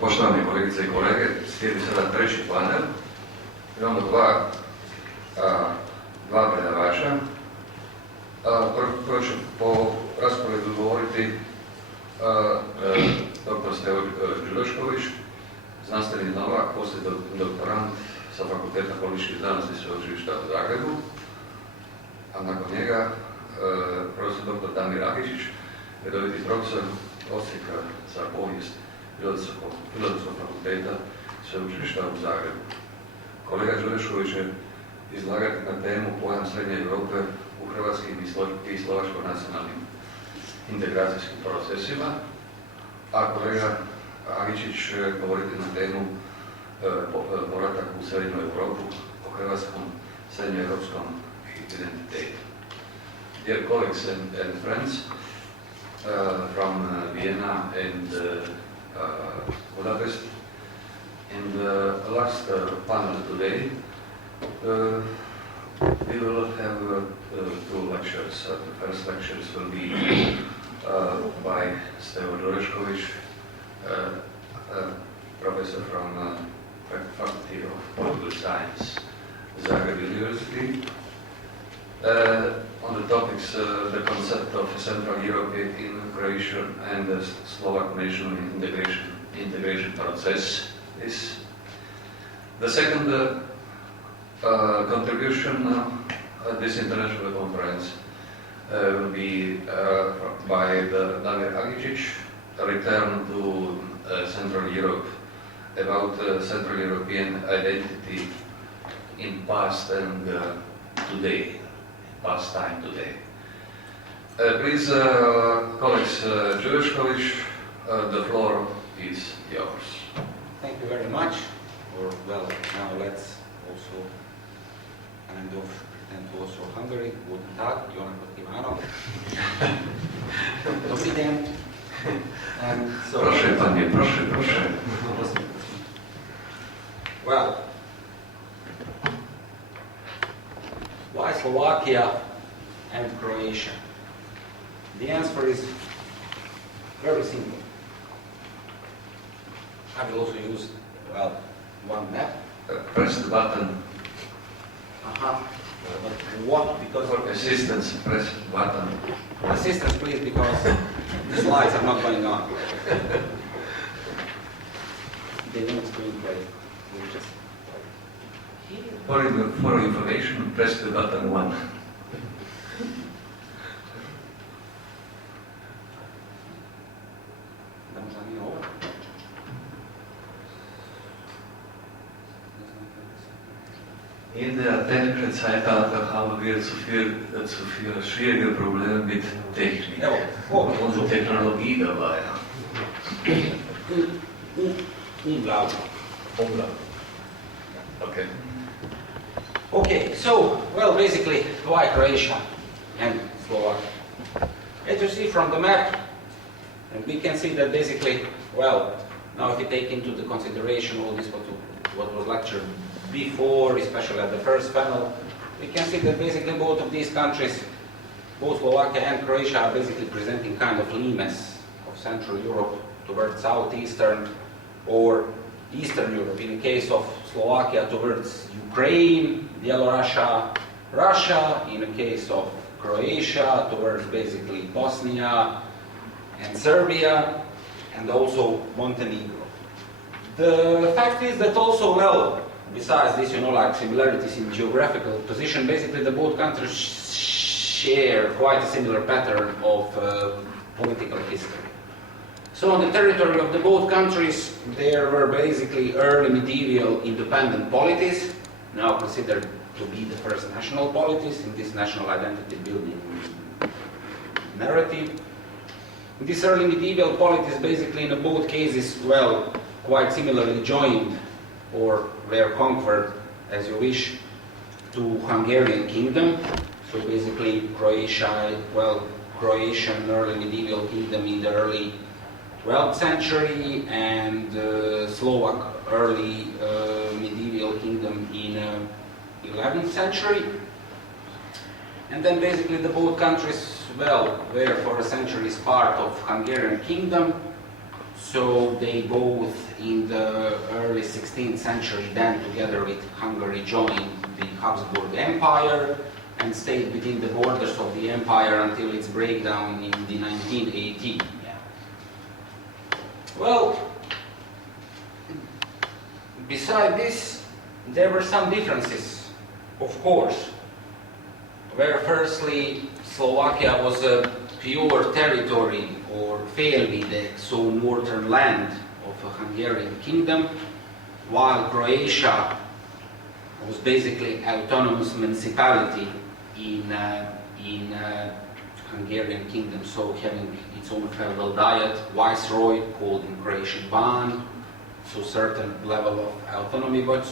Poštovani kolegice i kolege, slijedi sada treći panel. Imamo dva predavača. Prvo će po rasporedu govoriti dr. Stevo Đurašković, znanstveni novak, poslije doktorant sa Fakulteta političkih znanosti Sveučilišta u Zagrebu, a nakon njega profesor dr. Damir Agičić, redoviti profesor Odsjeka za povijest Filozofskog fakulteta Sveučilišta u Zagrebu. Kolega Đurašković će izlagati na temu pojam Srednje Europe u hrvatskim i slovačko-nacionalnim integracijskim procesima, a kolega Agičić će govoriti na temu povratak u Srednju Europu, o hrvatskom srednjoeuropskom identitetu. Dear colleagues and friends from Vienna and Budapest, in the last panel today, we will have two lectures. The first lectures will be by Stevo Đurašković, professor from Faculty of Political Science, Zagreb University, on the topics the concept of Central European integration and the Slovak national integration process is. The second contribution at this international conference will be by Damir Agičić, a return to Central Europe, about Central European identity in past and today, past time today. Please, colleagues Đurašković, the floor is yours. Thank you very much. Or, well, now let's also kind of pretend to also Hungary. Guten Tag, Jónak Kívánok. Dobrý den. Proszę panie, proszę. Well, why Slovakia and Croatia? The answer is very simple. I will also use, well, one map. Press the button. But what? Because For assistance, press button. assistance, please, because the slides are not going on. They don't screenplay. We'll just For information, press the button 1. In der technischen Zeitalter haben wir zu viel schwierige Probleme mit Technik. Und unsere Technologie dabei. Umlaut. Okay. Okay, so, well, basically, why Croatia and Slovakia? As you see from the map, and we can see that basically, well, now if you take into the consideration all this what was lectured before, especially at the first panel, we can see that basically both of these countries, both Slovakia and Croatia, are basically presenting kind of limes of Central Europe towards Southeastern or Eastern Europe. In the case of Slovakia, towards Ukraine, Belarus, Russia. In the case of Croatia, towards basically Bosnia and Serbia, and also Montenegro. The fact is that also, well, besides this, like similarities in geographical position, basically the both countries share quite a similar pattern of political history. So on the territory of the both countries, there were basically early medieval independent polities, now considered to be the first national polities in this national identity building narrative. This early medieval polity is basically in both cases, well, quite similarly joined or were conquered, as you wish, to Hungarian kingdom. So basically Croatia, well, Croatian early medieval kingdom in the early 12th century and Slovak early medieval kingdom in 11th century. And then basically the both countries, well, were for a centuries part of Hungarian kingdom. So they both in the early 16th century then together with Hungary joined the Habsburg Empire and stayed within the borders of the empire until its breakdown in the 1918. Well, beside this, there were some differences, of course, where firstly Slovakia was a pure territory or Félvidék, so northern land of a Hungarian kingdom, while Croatia was basically autonomous municipality in Hungarian kingdom, so having its own federal diet, viceroy called in Croatian ban, so certain level of autonomy, but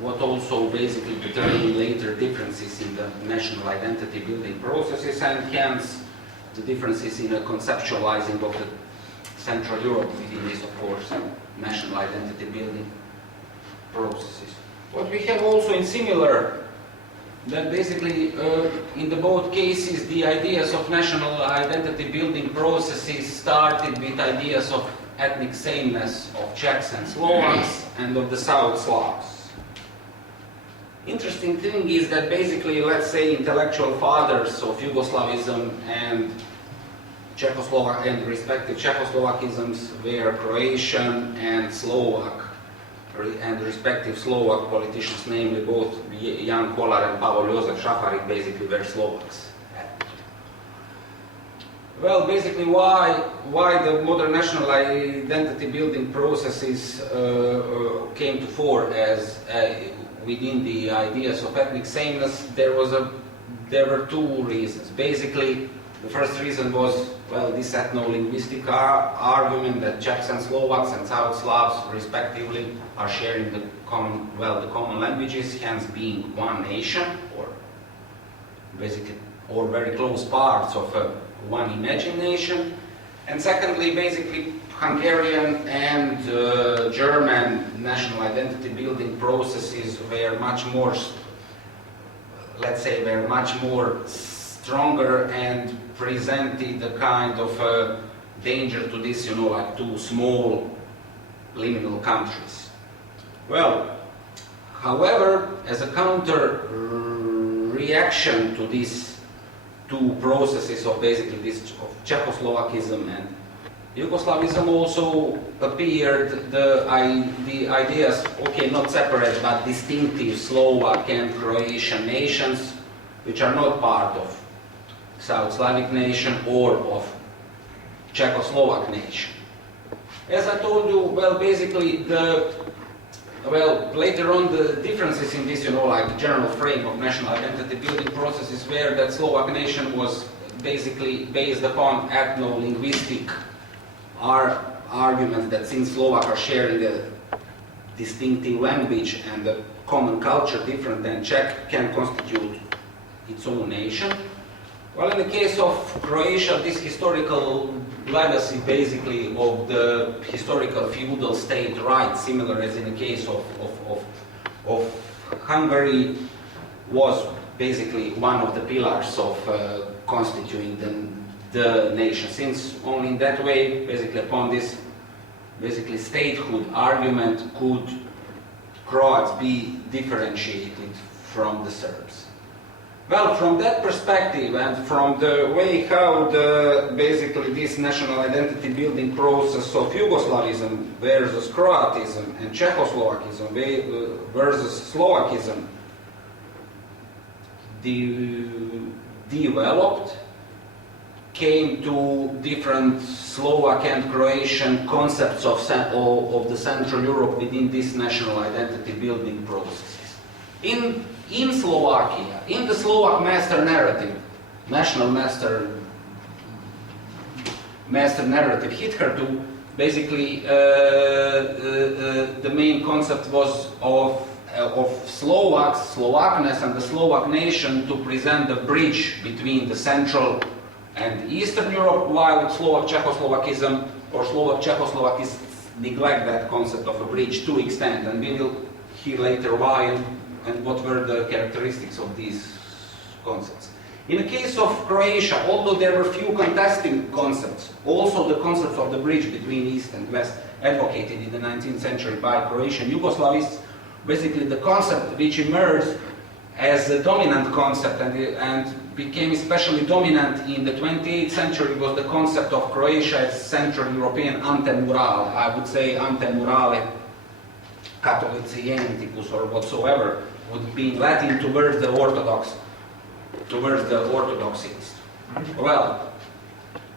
what also basically determined later differences in the national identity building processes and hence the differences in the conceptualizing of the Central Europe within this, of course, national identity building processes. What we have also in similar, that basically in the both cases the ideas of national identity building processes started with ideas of ethnic sameness of Czechs and Slovaks and of the South Slavs. Interesting thing is that basically, let's say, intellectual fathers of Yugoslavism and Czechoslovak and respective Czechoslovakisms were Croatian and Slovak, and respective Slovak politicians, namely both Jan Kolar and Pavol Jozef Šafarik, basically were Slovaks. Well, basically, why the modern national identity building processes came to fore as within the ideas of ethnic sameness? There were two reasons. Basically, the first reason was, well, this ethno-linguistic argument that Czechs and Slovaks and South Slavs, respectively, are sharing the common languages, hence being one nation, or basically, or very close parts of one imagined nation. And secondly, basically, Hungarian and German national identity building processes were much more, let's say, stronger and presented a kind of danger to this, like two small liminal countries. Well, however, as a counter reaction to these two processes of basically this of Czechoslovakism and Yugoslavism, also appeared the ideas, okay, not separate but distinctive Slovak and Croatian nations, which are not part of South Slavic nation or of Czechoslovak nation. As I told you, well, basically later on the differences in this, like general frame of national identity building processes were that Slovak nation was basically based upon ethno-linguistic arguments that since Slovak are sharing a distinctive language and a common culture different than Czech can constitute its own nation. Well, in the case of Croatia, this historical legacy basically of the historical feudal state right, similar as in the case of Hungary, was basically one of the pillars of constituting the nation. Since only in that way, basically upon this basically statehood argument, could Croats be differentiated from the Serbs. Well, from that perspective and from the way how basically this national identity building process of Yugoslavism versus Croatism and Czechoslovakism versus Slovakism developed, came to different Slovak and Croatian concepts of the Central Europe within this national identity building processes. In Slovakia, in the Slovak master narrative, national master master narrative hitherto, basically the main concept was of Slovaks, Slovakness and the Slovak nation to present a bridge between the Central and Eastern Europe, while Slovak Czechoslovakism or Slovak Czechoslovakists neglect that concept of a bridge to extent, and we will hear later why and what were the characteristics of these concepts. In the case of Croatia, although there were few contesting concepts, also the concept of the bridge between East and West advocated in the 19th century by Croatian Yugoslavists, basically the concept which emerged as a dominant concept and became especially dominant in the 28th century was the concept of Croatia as Central European antemurale. I would say antemurale Catholicienticus or whatsoever would be in Latin towards the orthodoxies. Well,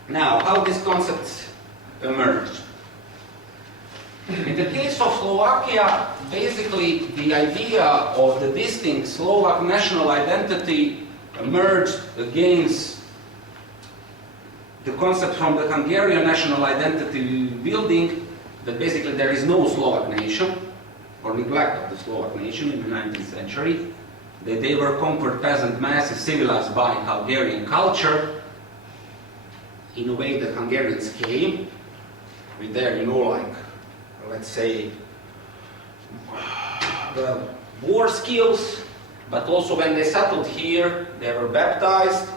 now how these concepts emerged. In the case of Slovakia, basically the idea of the distinct Slovak national identity emerged against the concept from the Hungarian national identity building that basically there is no Slovak nation or neglect of the Slovak nation in the 19th century, that they were conquered peasant masses civilized by Hungarian culture in a way that Hungarians came with their, let's say, war skills, but also when they settled here, they were baptized,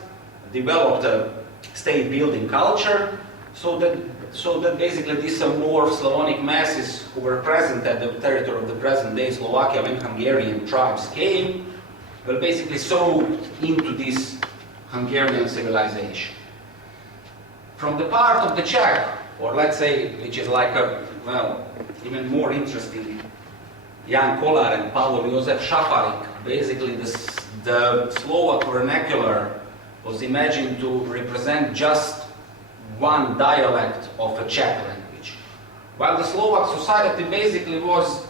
developed a state-building culture, so that basically these more Slavonic masses who were present at the territory of the present-day Slovakia when Hungarian tribes came, were basically soaked into this Hungarian civilization. From the part of the Czech, or let's say, which is like a, even more interesting, Jan Kolar and Pavel Josef Šafarik, basically the Slovak vernacular was imagined to represent just one dialect of a Czech language. While the Slovak society basically was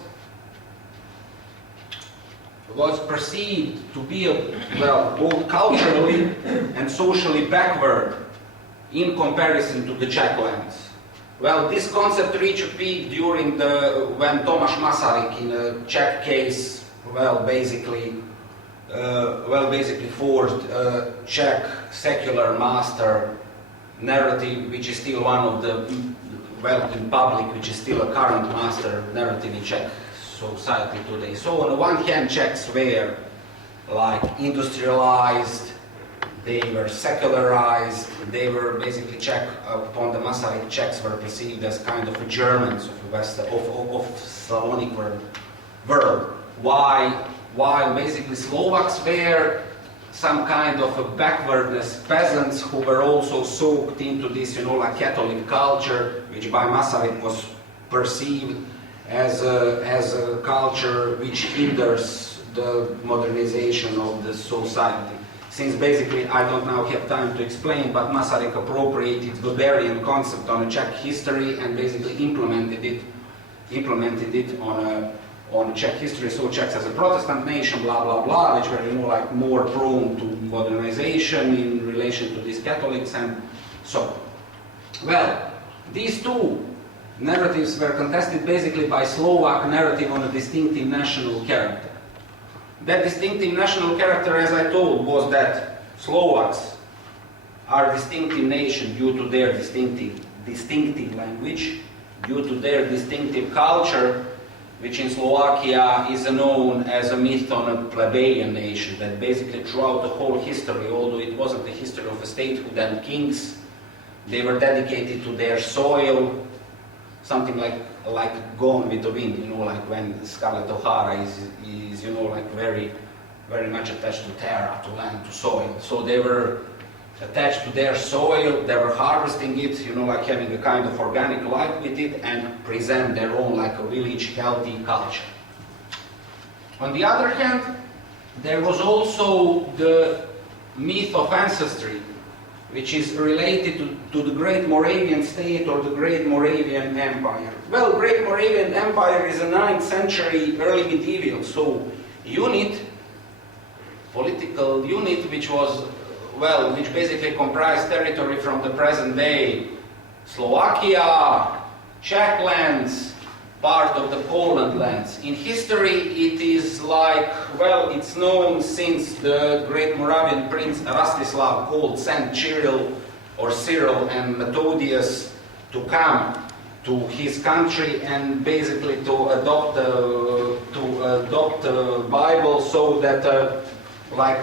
perceived to be, both culturally and socially backward in comparison to the Czech lands. Well, this concept reached a peak during when Tomáš Masaryk, in a Czech case, basically forged a Czech secular master narrative, which is still one of the, in public, which is still a current master narrative in Czech society today. So on the one hand, Czechs were like industrialized, they were secularized, they were basically Czech, upon the Masaryk, Czechs were perceived as kind of Germans of the West, of Slavonic world. While basically Slovaks were some kind of a backwardness peasants who were also soaked into this, like Catholic culture, which by Masaryk was perceived as a culture which hinders the modernization of the society. Since basically I don't now have time to explain, but Masaryk appropriated the Bavarian concept on a Czech history and basically implemented it on Czech history. So Czechs as a Protestant nation, blah blah blah, which were like more prone to modernization in relation to these Catholics and so. Well, these two narratives were contested basically by Slovak narrative on a distinctive national character. That distinctive national character, as I told, was that Slovaks are a distinctive nation due to their distinctive language, due to their distinctive culture, which in Slovakia is known as a myth on a plebeian nation, that basically throughout the whole history, although it wasn't the history of a statehood and kings, they were dedicated to their soil, something like Gone with the Wind, like when Scarlett O'Hara is like very, very much attached to terra, to land, to soil. So they were attached to their soil, they were harvesting it, like having a kind of organic life with it and present their own like a village healthy culture. On the other hand, there was also the myth of ancestry, which is related to the Great Moravian State or the Great Moravian Empire. Well, Great Moravian Empire is a 9th century early medieval, so political unit which was, which basically comprised territory from the present day Slovakia, Czech lands, part of the Poland lands. In history, it is like, well, it's known since the great Moravian prince Rastislav called Saint Cyril or Cyril and Methodius to come to his country and basically to adopt the Bible so that like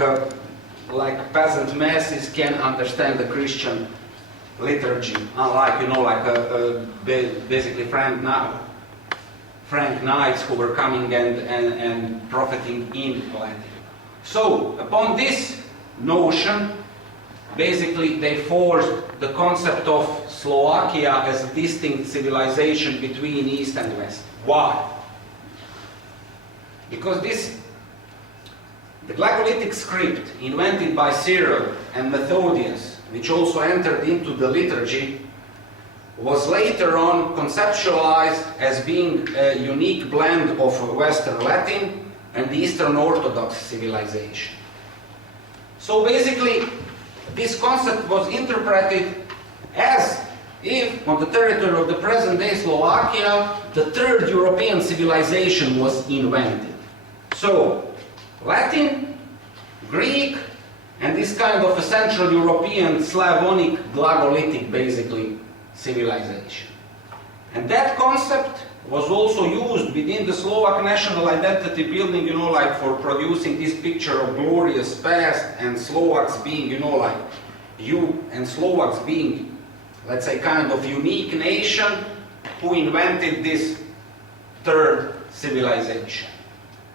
peasant masses can understand the Christian liturgy, unlike basically Frank knights who were coming and profiting in Latin. So upon this notion, basically they forced the concept of Slovakia as a distinct civilization between East and West. Why? Because the Glagolitic script invented by Cyril and Methodius, which also entered into the liturgy, was later on conceptualized as being a unique blend of Western Latin and Eastern Orthodox civilization. So basically, this concept was interpreted as if on the territory of the present-day Slovakia, the third European civilization was invented. So, Latin, Greek, and this kind of a Central European Slavonic Glagolitic, basically, civilization. And that concept was also used within the Slovak national identity building, like for producing this picture of glorious past and Slovaks being, and Slovaks being, let's say, kind of unique nation who invented this third civilization.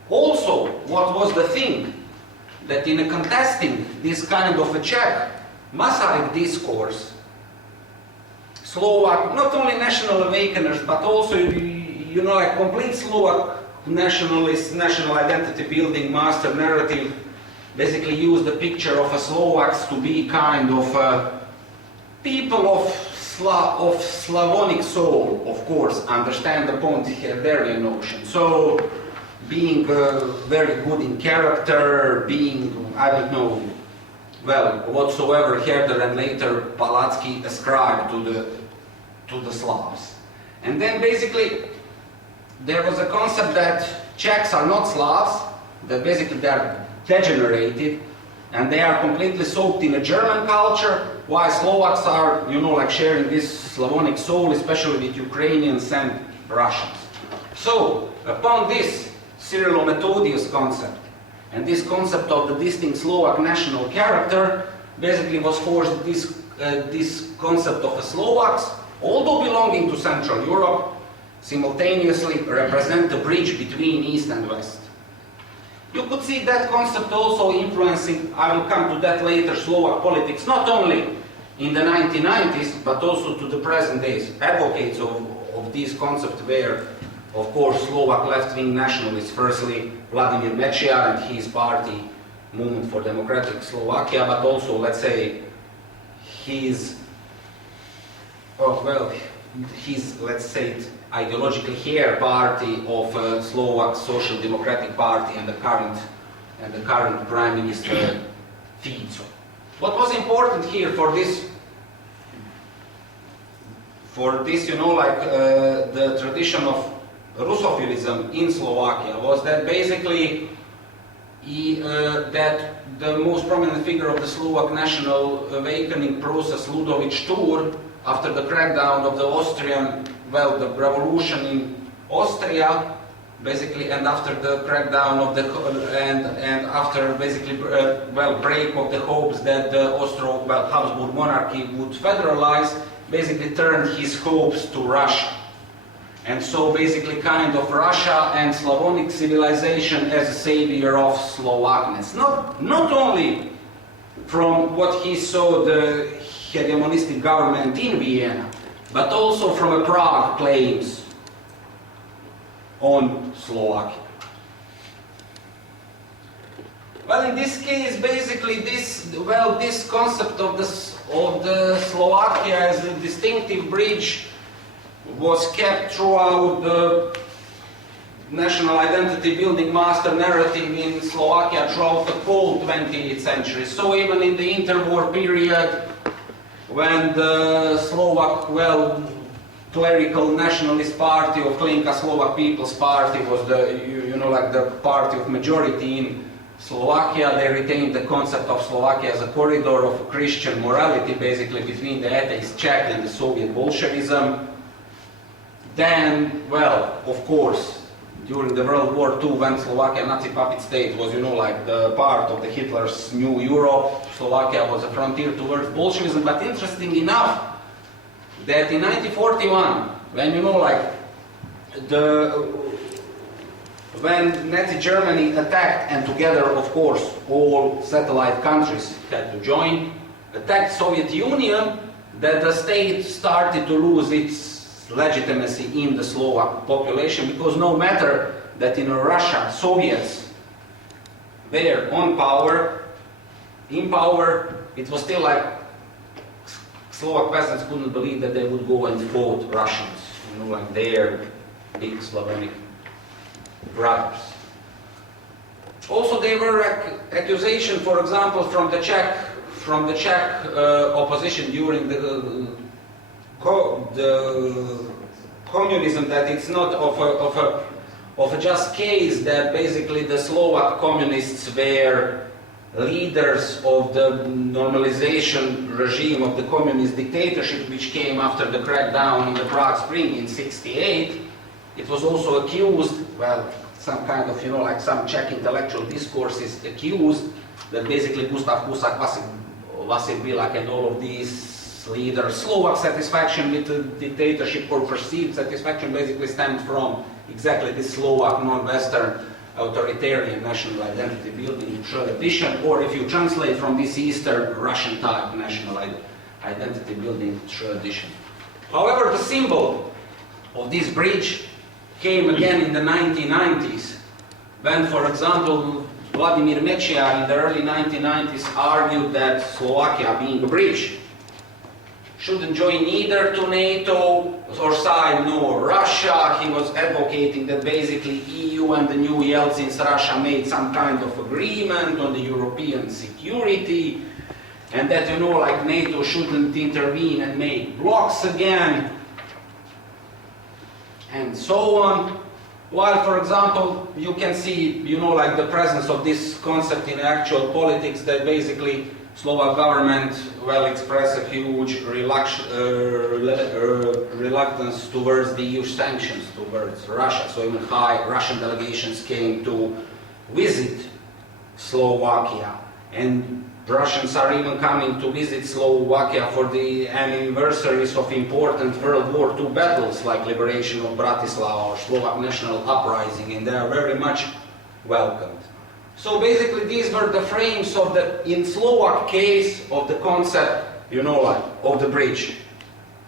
Also, what was the thing that in a contesting this kind of a Czech Masaryk discourse, Slovak, not only national awakeners, but also, like complete Slovak nationalist, national identity building master narrative, basically used the picture of a Slovaks to be kind of people of Slavonic soul, of course, understand the Ponty-Herderian notion. So, being very good in character, being, I don't know, well, whatsoever Herder and later Palatsky ascribed to the Slavs. And then basically there was a concept that Czechs are not Slavs, that basically they are degenerated and they are completely soaked in a German culture, while Slovaks are, like sharing this Slavonic soul, especially with Ukrainians and Russians. So, upon this Cyrilo-Methodius concept, and this concept of the distinct Slovak national character, basically was forced this concept of the Slovaks, although belonging to Central Europe, simultaneously represent the bridge between East and West. You could see that concept also influencing, I will come to that later, Slovak politics, not only in the 1990s, but also to the present days. Advocates of this concept were, of course, Slovak left-wing nationalists, firstly Vladimir Mečiar and his party, Movement for Democratic Slovakia, but also, let's say, his, let's say, ideological heir party of Slovak Social Democratic Party and the current Prime Minister Fico. What was important here for this, the tradition of Russophilism in Slovakia was that basically that the most prominent figure of the Slovak national awakening process, Ludovic Tur, after the crackdown of the revolution in Austria, basically, and after the crackdown of and after basically break of the hopes that the Habsburg monarchy would federalize, basically turned his hopes to Russia. And so basically kind of Russia and Slavonic civilization as a savior of Slovakness. Not only from what he saw the hegemonistic government in Vienna, but also from a Prague claims on Slovakia. Well, in this case, basically this concept of the Slovakia as a distinctive bridge was kept throughout the national identity building master narrative in Slovakia throughout the whole 20th century. So even in the interwar period, when the Slovak, well, clerical nationalist party of Klinka Slovak People's Party was the, you know, like the party of majority in Slovakia. They retained the concept of Slovakia as a corridor of Christian morality, basically between the atheist Czech and the Soviet Bolshevism. Then, well, of course, during the World War II, when Slovakia Nazi puppet state was, you know, like the part of the Hitler's new Europe, Slovakia was a frontier towards Bolshevism. But interesting enough, that in 1941, when, you know, like when Nazi Germany attacked, and together, of course, all satellite countries had to join, attacked Soviet Union, that the state started to lose its legitimacy in the Slovak population, because no matter that in Russia, Soviets were in power, it was still like Slovak peasants couldn't believe that they would go and vote Russians, you know, like their big Slavonic brothers. Also, there were accusations, for example, from the Czech opposition during the communism, that it's not of a just case that basically the Slovak communists were leaders of the normalization regime of the communist dictatorship, which came after the crackdown in the Prague Spring in '68. It was also accused, well, some kind of, you know, like some Czech intellectual discourses accused that basically Gustav Husak, Vasil Bilak and all of these leaders' Slovak satisfaction with the dictatorship, or perceived satisfaction, basically stemmed from exactly this Slovak non-Western authoritarian national identity building tradition, or if you translate from this Eastern Russian type national identity building tradition. However, the symbol of this bridge came again in the 1990s, when, for example, Vladimir Mečiar in the early 1990s argued that Slovakia, being a bridge, shouldn't join neither to NATO or side nor Russia. He was advocating that basically EU and the new Yeltsin's Russia made some kind of agreement on the European security, and that, you know, like NATO shouldn't intervene and make blocks again, and so on. While, for example, you can see, you know, like the presence of this concept in actual politics, that basically Slovak government, well, expressed a huge reluctance towards the EU sanctions towards Russia. So even high Russian delegations came to visit Slovakia, and Russians are even coming to visit Slovakia for the anniversaries of important World War II battles, like liberation of Bratislava or Slovak national uprising, and they are very much welcomed. So basically these were the frames of the, in Slovak case, of the concept, you know, like, of the bridge.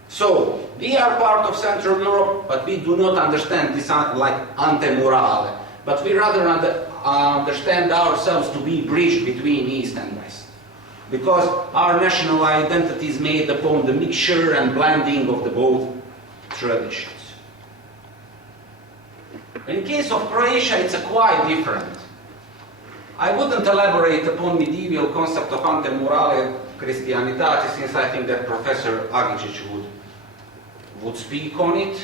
So, we are part of Central Europe, but we do not understand this like ante morale, but we rather understand ourselves to be bridge between East and West. Because our national identity is made upon the mixture and blending of the both traditions. In case of Croatia, it's quite different. I wouldn't elaborate upon medieval concept of ante morale Christianitatis, since I think that Professor Agicic would speak on it.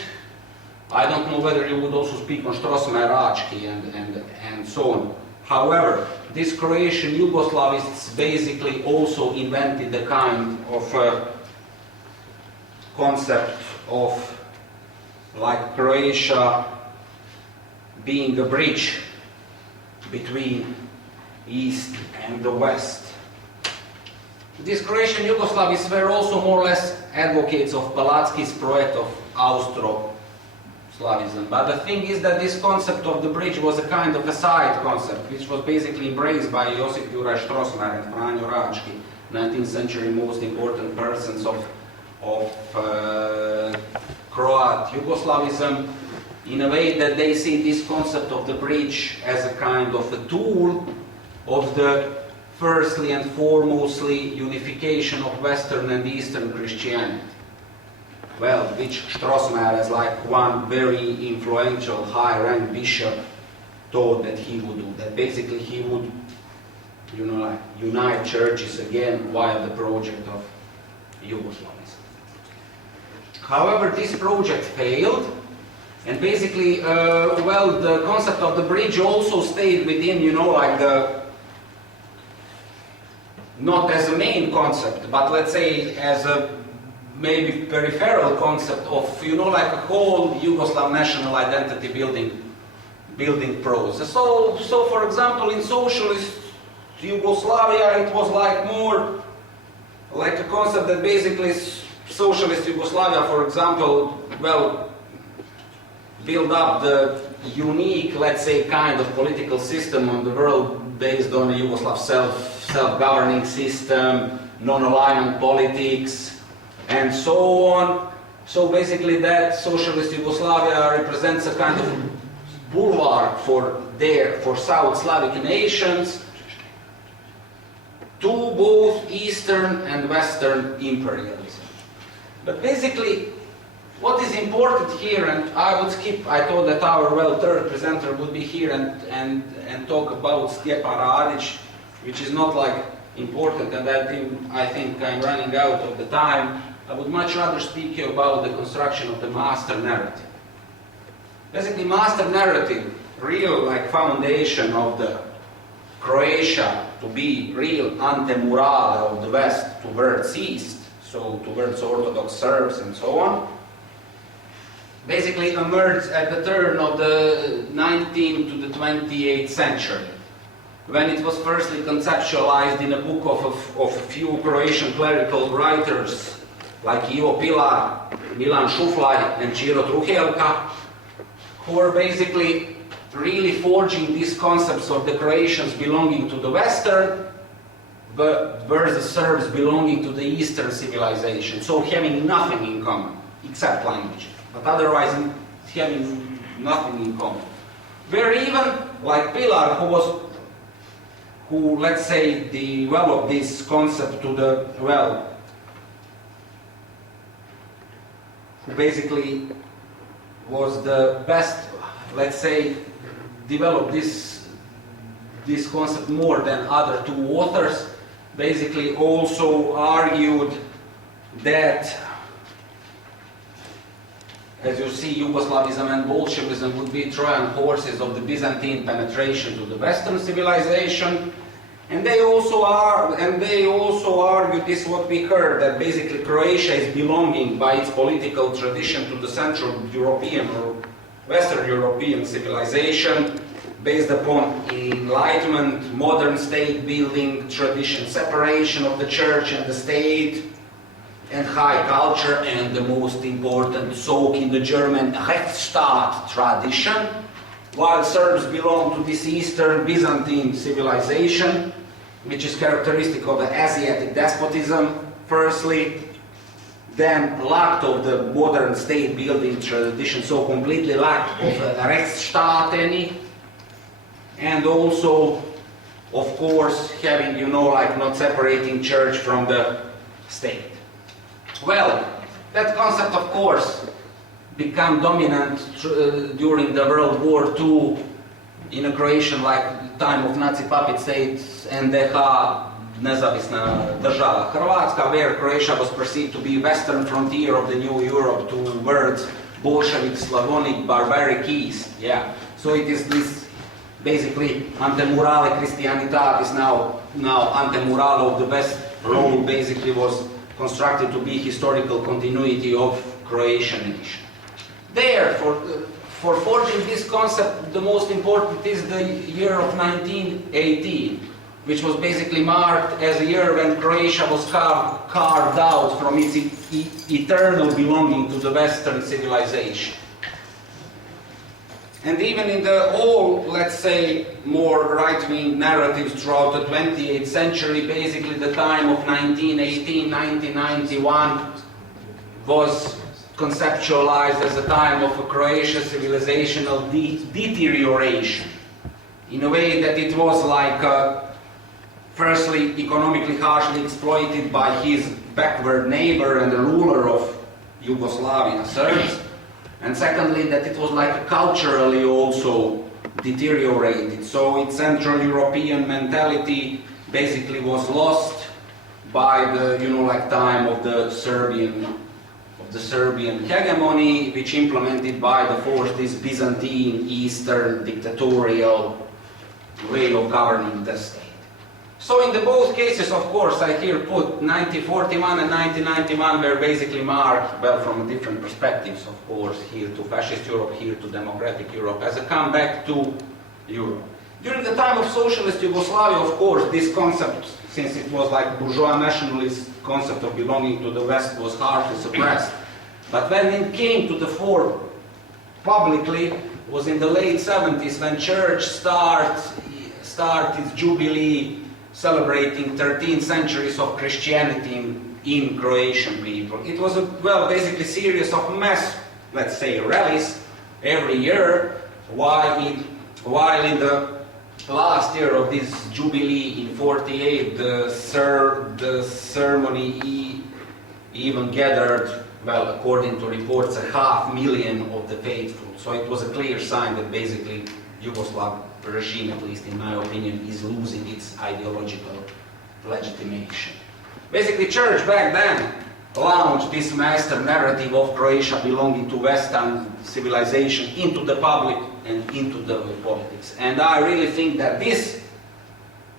I don't know whether you would also speak on Strossmayer Rački and so on. However, these Croatian Yugoslavists basically also invented the kind of concept of like Croatia being a bridge between East and the West. These Croatian Yugoslavists were also more or less advocates of Palacký's project of Austro-Slavism. But the thing is that this concept of the bridge was a kind of a side concept, which was basically embraced by Josip Juraj Strossmayer and Franjo Rački, 19th century most important persons of Croat Yugoslavism, in a way that they see this concept of the bridge as a kind of a tool of the firstly and foremostly unification of Western and Eastern Christianity. Well, which Strossmayer, as like one very influential high-rank bishop, thought that he would do. That basically he would, you know, like, unite churches again via the project of Yugoslavism. However, this project failed, and basically, well, the concept of the bridge also stayed within, you know, like the, not as a main concept, but let's say as a maybe peripheral concept of, you know, like a whole Yugoslav national identity building process. So for example, in socialist Yugoslavia, it was like more like a concept that basically socialist Yugoslavia, for example, well, build up the unique, let's say, kind of political system on the world based on the Yugoslav self-governing system, non-alignment politics, and so on. So basically that socialist Yugoslavia represents a kind of bulwark for South Slavic nations to both Eastern and Western imperialism. But basically, what is important here, and I would skip, I thought that our third presenter would be here and talk about Stjepan Radić, which is not like important, and I think I'm running out of the time. I would much rather speak about the construction of the master narrative. Basically, master narrative, real like foundation of the Croatia to be real antemurale of the West towards East, so towards Orthodox Serbs and so on, basically emerged at the turn of the 19th to the 28th century, when it was firstly conceptualized in a book of a few Croatian clerical writers like Ivo Pilar, Milan Šuflaj and Ciro Truhelka, who were basically really forging these concepts of the Croatians belonging to the Western versus Serbs belonging to the Eastern civilization, so having nothing in common except language, but otherwise having nothing in common. Where even like Pilar, who let's say developed this concept to the, well, who basically was the best, let's say, developed this concept more than other two authors, basically also argued that, as you see, Yugoslavism and Bolshevism would be Trojan horses of the Byzantine penetration to the Western civilization. And they also argued this, what we heard, that basically Croatia is belonging by its political tradition to the Central European or Western European civilization, based upon Enlightenment, modern state building tradition, separation of the church and the state, and high culture, and the most important soak in the German Rechtsstaat tradition, while Serbs belong to this Eastern Byzantine civilization, which is characteristic of the Asiatic despotism, firstly, then lacked of the modern state building tradition, so completely lacked of a Rechtsstaat any, and also, of course, having, you know, like not separating church from the state. Well, that concept, of course, became dominant during the World War II in a Croatian, like time of Nazi puppet states, NDH, nezavisna država Hrvatska, where Croatia was perceived to be western frontier of the new Europe towards Bolshevik, Slavonic, barbaric East. Yeah. So it is this basically antemurale Christianitatis, now antemurale of the West role, basically was constructed to be historical continuity of Croatian nation. There, for forging this concept, the most important is the year of 1918, which was basically marked as a year when Croatia was carved out from its eternal belonging to the Western civilization. And even in the all, let's say, more right-wing narratives throughout the 28th century, basically the time of 1918, 1991 was conceptualized as a time of a Croatian civilizational deterioration, in a way that it was like, firstly, economically harshly exploited by his backward neighbor and the ruler of Yugoslavia, Serbs, and secondly, that it was like culturally also deteriorated, so its Central European mentality basically was lost, by the, like time of the Serbian hegemony, which implemented by the force this Byzantine, Eastern, dictatorial way of governing the state. So in the both cases, of course, I here put 1941 and 1991 were basically marked, well, from different perspectives, of course, here to fascist Europe, here to democratic Europe, as a comeback to Europe. During the time of socialist Yugoslavia, of course, this concept, since it was like bourgeois nationalist concept of belonging to the West, was harshly suppressed. But when it came to the fore publicly, was in the late 70s when church started its jubilee, celebrating 13 centuries of Christianity in Croatian people. It was a, well, basically series of mass, let's say, rallies every year, while in the last year of this jubilee in 48, the ceremony even gathered, well, according to reports, 500,000 of the faithful. So it was a clear sign that basically Yugoslav regime, at least in my opinion, is losing its ideological legitimation. Basically, church back then launched this master narrative of Croatia belonging to Western civilization into the public and into the politics. And I really think that this,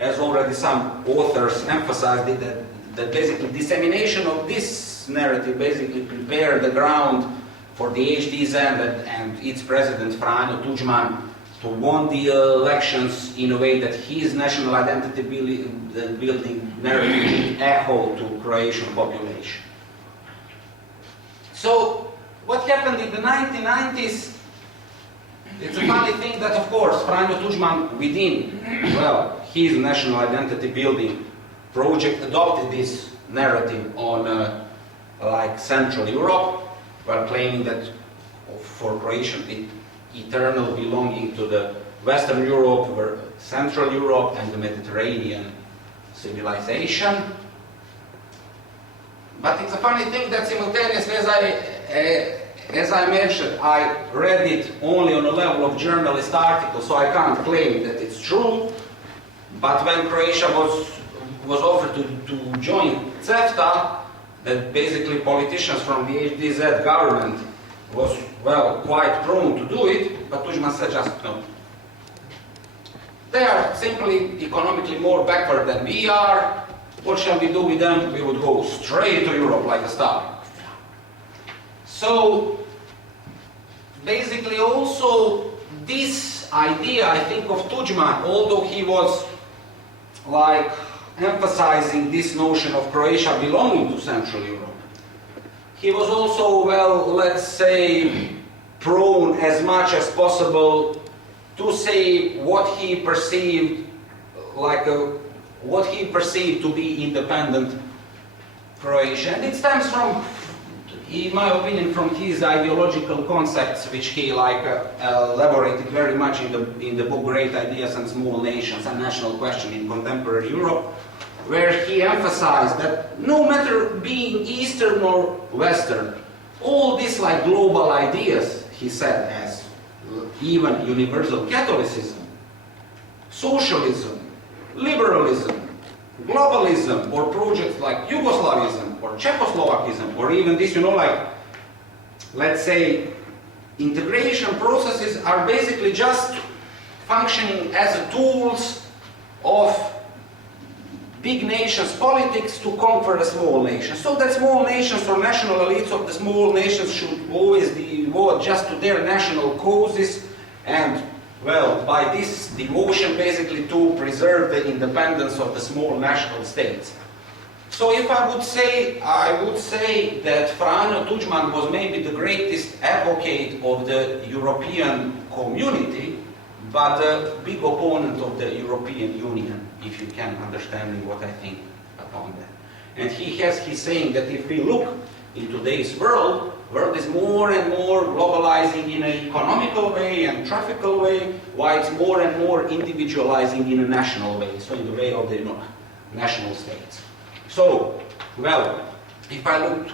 as already some authors emphasized it, that basically dissemination of this narrative basically prepared the ground for the HDZ and its president Franjo Tudjman to win the elections in a way that his national identity building narrative echoed to Croatian population. So, what happened in the 1990s? It's a funny thing that, of course, Franjo Tudjman, within, well, his national identity building project, adopted this narrative on, like, Central Europe, while claiming that for Croatian eternal belonging to the Western Europe, Central Europe, and the Mediterranean civilization. But it's a funny thing that simultaneously, as I mentioned, I read it only on a level of journalist articles, so I can't claim that it's true. But when Croatia was offered to join CEFTA, that basically politicians from the HDZ government was, well, quite prone to do it, but Tudjman said just no. They are simply economically more backward than we are. What shall we do with them? We would go straight to Europe like a star. So, basically also this idea, I think, of Tudjman, although he was like emphasizing this notion of Croatia belonging to Central Europe, he was also, well, let's say, prone as much as possible to say what he perceived to be independent Croatia. And it stems from, in my opinion, from his ideological concepts, which he elaborated very much in the book Great Ideas and Small Nations, a National Question in Contemporary Europe, where he emphasized that no matter being Eastern or Western, all these like global ideas, he said, as even universal Catholicism, socialism, liberalism, globalism, or projects like Yugoslavism or Czechoslovakism, or even this, let's say, integration processes are basically just functioning as tools of big nations' politics to conquer a small nation. So that small nations or national elites of the small nations should always devote just to their national causes and, well, by this devotion basically to preserve the independence of the small national states. So if I would say that Franjo Tudjman was maybe the greatest advocate of the European community, but a big opponent of the European Union, if you can understand me what I think upon that. And he has his saying that if we look in today's world is more and more globalizing in an economical way and traffical way, while it's more and more individualizing in a national way, so in the way of the national states. So, well, if I look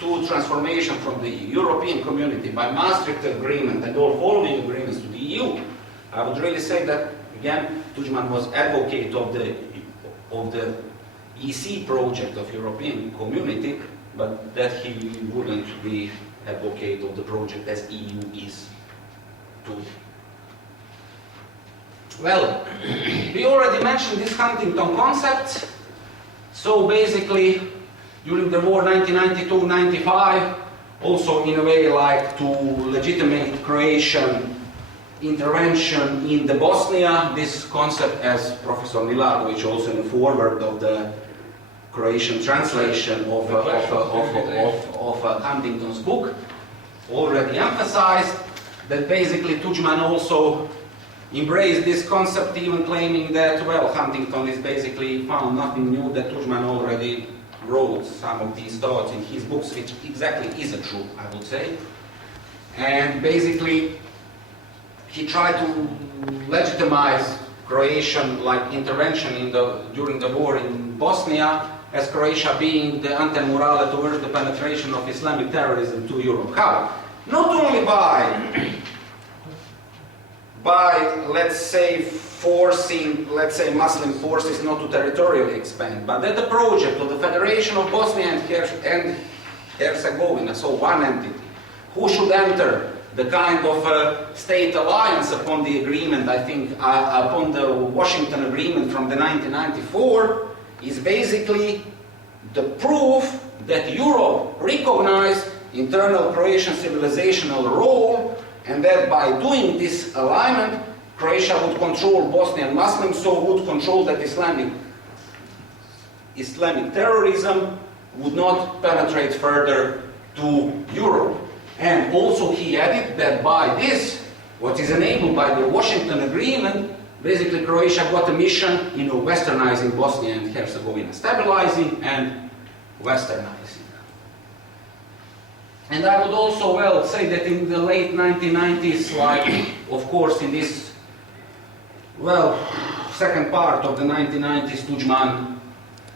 to transformation from the European community by Maastricht Agreement and all following agreements to the EU, I would really say that, again, Tudjman was advocate of the EC project of European Community, but that he wouldn't be advocate of the project as EU is too. Well, we already mentioned this Huntington concept. So basically, during the war 1992-95, also in a way like to legitimate Croatian intervention in the Bosnia, this concept, as Professor Milakovic also in the forward of the Croatian translation of Huntington's book, already emphasized, that basically Tudjman also embraced this concept, even claiming that, well, Huntington is basically found nothing new, that Tudjman already wrote some of these thoughts in his books, which exactly isn't true, I would say. And basically, he tried to legitimize Croatian intervention during the war in Bosnia, as Croatia being the antemurale towards the penetration of Islamic terrorism to Europe. How? Not only by, let's say, forcing, let's say, Muslim forces not to territorially expand, but that the project of the Federation of Bosnia and Herzegovina, so one entity, who should enter the kind of state alliance upon the agreement, I think, upon the Washington Agreement from the 1994, is basically the proof that Europe recognized internal Croatian civilizational role, and that by doing this alignment, Croatia would control Bosnian Muslims, so would control that Islamic terrorism would not penetrate further to Europe. And also he added that by this, what is enabled by the Washington Agreement, basically Croatia got a mission in westernizing Bosnia and Herzegovina, stabilizing and westernizing. And I would also, well, say that in the late 1990s, like, of course, in this, well, second part of the 1990s, Tudjman,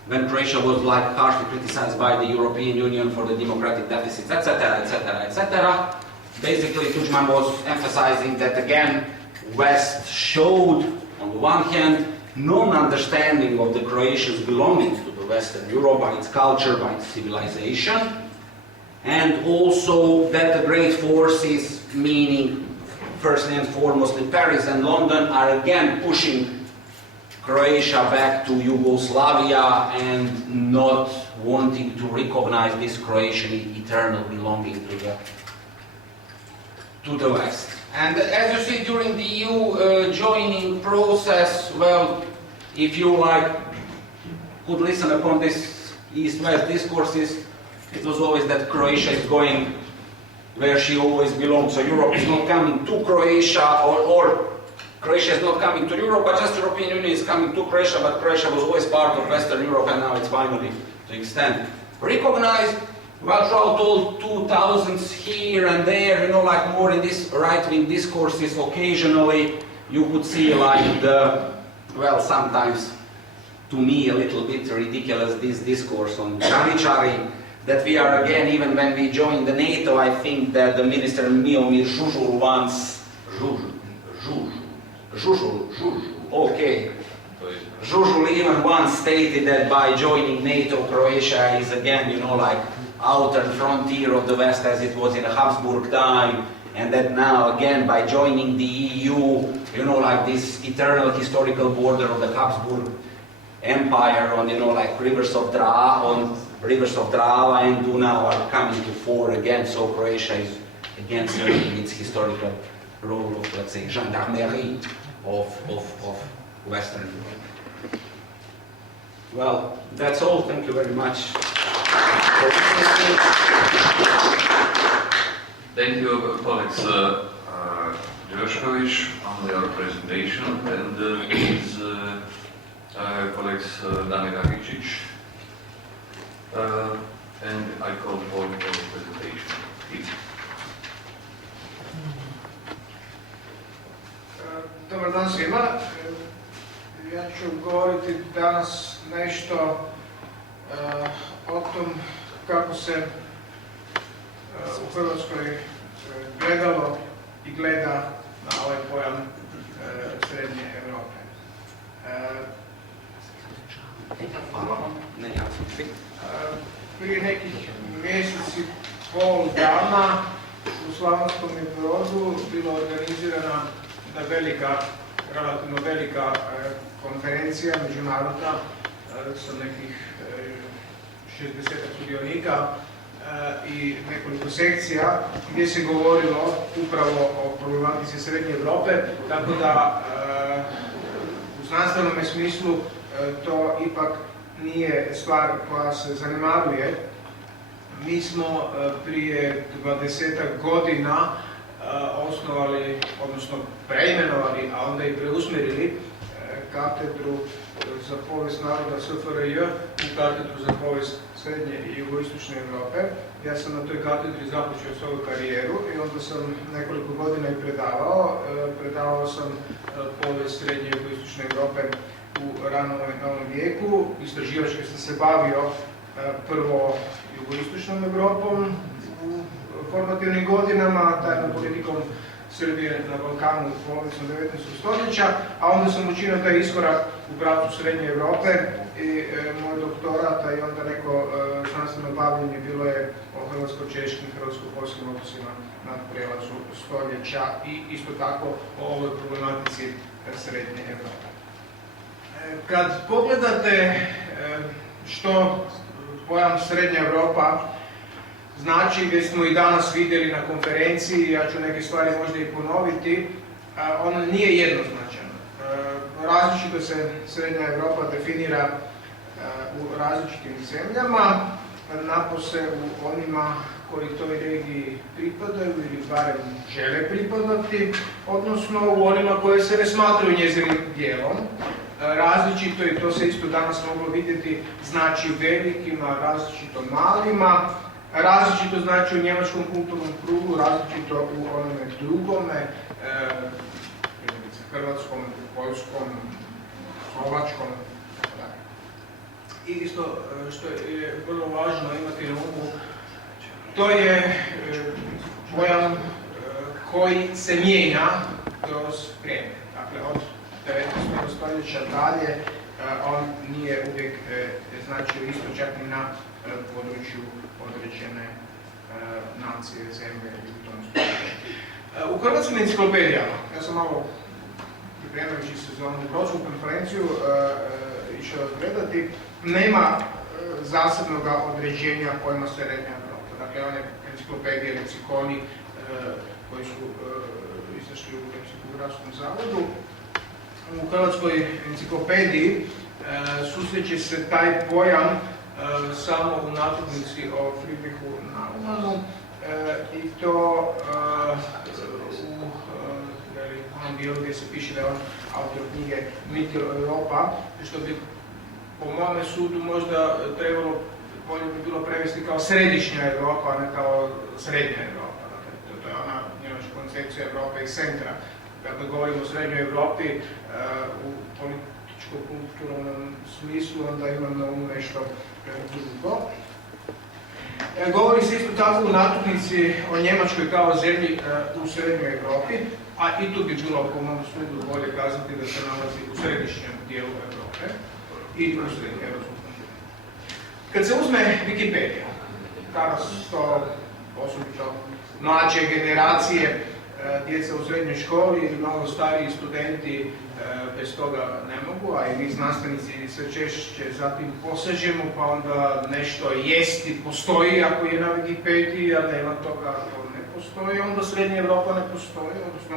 when Croatia was like harshly criticized by the European Union for the democratic deficits, etc., etc., etc., basically Tudjman was emphasizing that again, West showed, on the one hand, non-understanding of the Croatians' belongings to the Western Europe by its culture, by its civilization, and also that the great forces, meaning firstly and foremostly Paris and London, are again pushing Croatia back to Yugoslavia and not wanting to recognize this Croatian eternal belonging to the West. And as you see during the EU joining process, well, if you could listen upon this East-West discourses, it was always that Croatia is going where she always belonged. So Europe is not coming to Croatia, or Croatia is not coming to Europe, but just European Union is coming to Croatia, but Croatia was always part of Western Europe, and now it's finally, to extent, recognized. Well, throughout all 2000s, here and there, more in this right-wing discourses, occasionally you could see sometimes, to me, a little bit ridiculous, this discourse on Čaničari, that we are again, even when we joined the NATO, I think that the Minister Miomir Žužul once, Žužul even once stated that by joining NATO, Croatia is again, outer frontier of the West as it was in the Habsburg time, and that now again by joining the EU, this eternal historical border of the Habsburg Empire on, rivers of Drava and Dunaj are coming to fore again, so Croatia is again serving its historical role of, let's say, gendarmerie of Western Europe. Well, that's all. Thank you very much. Thank you, colleagues Jošković, on your presentation, and his colleagues Damir Agičić. And I call for the presentation. Please. Dobar dan svima. Ja ću govoriti danas nešto o tom kako se u Hrvatskoj gledalo i gleda na ovaj pojam Srednje Europe. Ne, ja sam svi. Prije nekih mjeseci pol dana u Slavonskom Brodu bila organizirana relativno velika konferencija međunarodna sa nekih 60 sudionika i nekoliko sekcija gdje se govorilo upravo o problematici Srednje Europe, tako da u znanstvenom smislu to ipak nije stvar koja se zanemaruje. Mi smo prije 20 godina osnovali, odnosno preimenovali, a onda i preusmjerili katedru za povijest naroda SFRJ u katedru za povijest Srednje i Jugoistočne Europe. Ja sam na toj katedri započeo svoju karijeru i onda sam nekoliko godina i predavao. Predavao sam povijest Srednje i Jugoistočne Europe u ranom novom vijeku. Istraživački sam se bavio prvo Jugoistočnom Europom u formativnim godinama, tajnom politikom Srbije na Balkanu u polovicom 19. stoljeća, a onda sam učinio taj iskorak u pravcu Srednje Europe i moj doktorat, a i onda neko znanstveno bavljenje bilo je o hrvatsko-češkim, hrvatsko-poljskim odnosima na prijelazu stoljeća i isto tako o ovoj problematici Srednje Europe. Kad pogledate što pojam Srednja Europa znači, gdje smo i danas vidjeli na konferenciji, ja ću neke stvari možda i ponoviti, on nije jednoznačan. Različito se Srednja Europa definira u različitim zemljama, napose u onima koji toj regiji pripadaju ili barem žele pripadati, odnosno u onima koje se ne smatraju njezinim dijelom. Različito, i to se isto danas moglo vidjeti, znači velikima, različito malima, različito znači u njemačkom kulturnom krugu, različito u onome drugome, hrvatskom, poljskom, slovačkom, itd. I isto što je vrlo važno imati na umu, to je pojam koji se mijenja kroz vrijeme. Dakle, od 19. stoljeća dalje on nije uvijek značio isto čak i na području određene nacije, zemlje i u tom slučaju. U hrvatskim enciklopedijama, ja sam malo pripremajući se za onu brodsku konferenciju išao gledati, nema zasebnog određenja pojma Srednja Europa. Dakle, one enciklopedije, leksikoni koji su izašli u Leksikografskom zavodu. U hrvatskoj enciklopediji susreće se taj pojam samo u natuknici o Friedrichu Naumanu i to u onom dijelu gdje se piše da je on autor knjige Mitteleuropa, što bi po mome sudu možda trebalo, bolje bi bilo prevesti kao središnja Europa, a ne kao srednja Europa. Dakle, to je ona njemačka koncepcija Europe i centra. Kada govorimo o Srednjoj Europi u političko-kulturnom smislu, onda imam na umu nešto drugo. Govori se isto tako u natuknici o Njemačkoj kao zemlji u Srednjoj Europi, a i tu bi bilo po mom sudu bolje kazati da se nalazi u središnjem dijelu Europe i u srednjem europskom kontinentu. Kad se uzme Wikipedia, danas to osobito mlađe generacije, djeca u srednjoj školi ili malo stariji studenti bez toga ne mogu, a i mi znanstvenici sve češće zatim posežemo, pa onda nešto jesti postoji ako je na Wikipediji, a nema toga ako ne postoji, onda Srednja Europa ne postoji, odnosno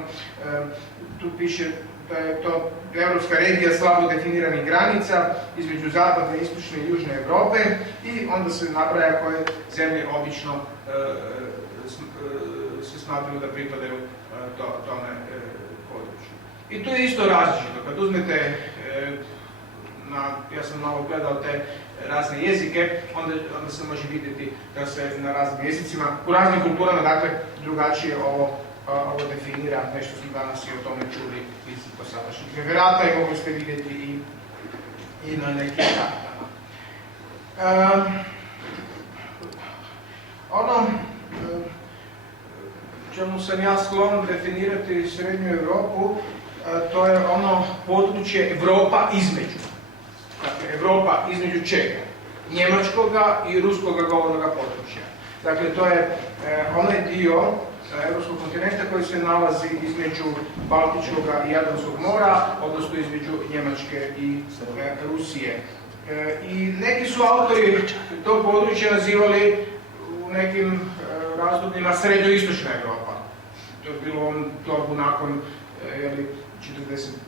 tu piše da je to europska regija slabo definiranih granica između zapadne, istočne i južne Europe i onda se nabraja koje zemlje obično se smatruju da pripadaju tome području. I to je isto različito. Kad uzmete, ja sam malo gledao te razne jezike, onda se može vidjeti da se na raznim jezicima, u raznim kulturama, dakle, drugačije ovo definira. Nešto smo danas i o tome čuli iz dosadašnjih referata i mogli ste vidjeti i na nekim kartama. Čemu sam ja sklon definirati Srednju Europu, to je ono područje Europa između. Dakle, Europa između čega? Njemačkoga i ruskoga govornoga područja. Dakle, to je onaj dio europskog kontinenta koji se nalazi između Baltičkog i Jadranskog mora, odnosno između Njemačke i Rusije. I neki su autori to područje nazivali u nekim razdobljima srednjoistočna Europa. To je bilo on dobu nakon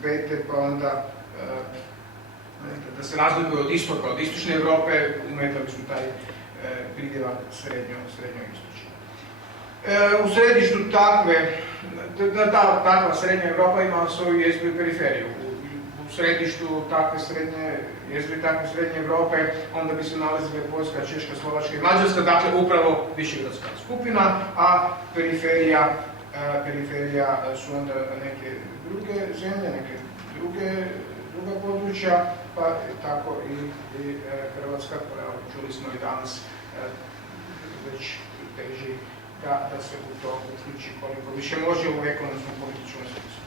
45. pa onda da se razlikuje od istoka, od istočne Europe, umetali su taj pridjeva srednjoistočna. U središtu takva srednja Europa ima svoju jezgru i periferiju. U središtu takve srednje Europe onda bi se nalazile Poljska, Češka, Slovačka i Mađarska, dakle upravo Višegradska skupina, a periferija su onda neke druge zemlje, neke druga područja, pa tako i Hrvatska, koja čuli smo i danas već teži da se u to uključi koliko više može u ekonomskom političkom smislu.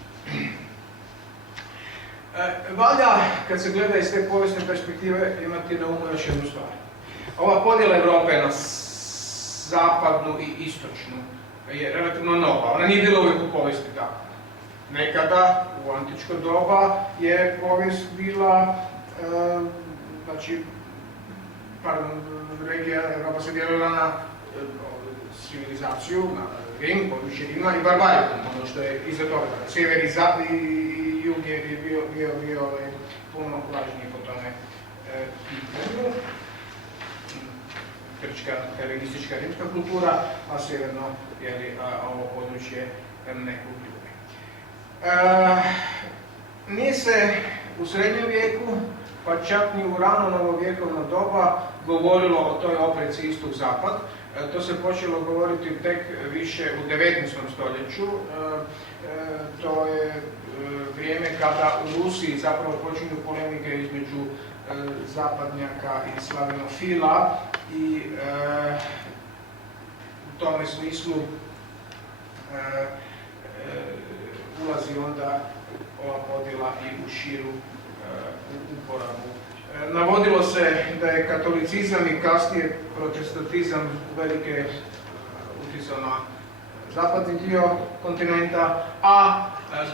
Valja, kad se gleda iz te povijesne perspektive, imati na umu još jednu stvar. Ova podjela Europe na zapadnu i istočnu je relativno nova. Ona nije bila uvijek u povijesti tako. Nekada, u antičko doba, je povijest bila, regija Europa se dijelila na civilizaciju, na Rim, područje Rima i barbariju, ono što je iza toga. Sjever i jug je bio puno važniji po tome pitanju. Grčka, helenistička, rimska kultura, a sjeverno ovo područje nekulture. Nije se u srednjem vijeku, pa čak ni u rano novovjekovno doba, govorilo o toj opreci istok-zapad. To se počelo govoriti tek više u 19. stoljeću. To je vrijeme kada u Rusiji zapravo počinju polemike između zapadnjaka i slavenofila i u tome smislu ulazi onda ova podjela i u širu uporabu. Navodilo se da je katolicizam i kasnije protestantizam uvelike utjecao na zapadni dio kontinenta, a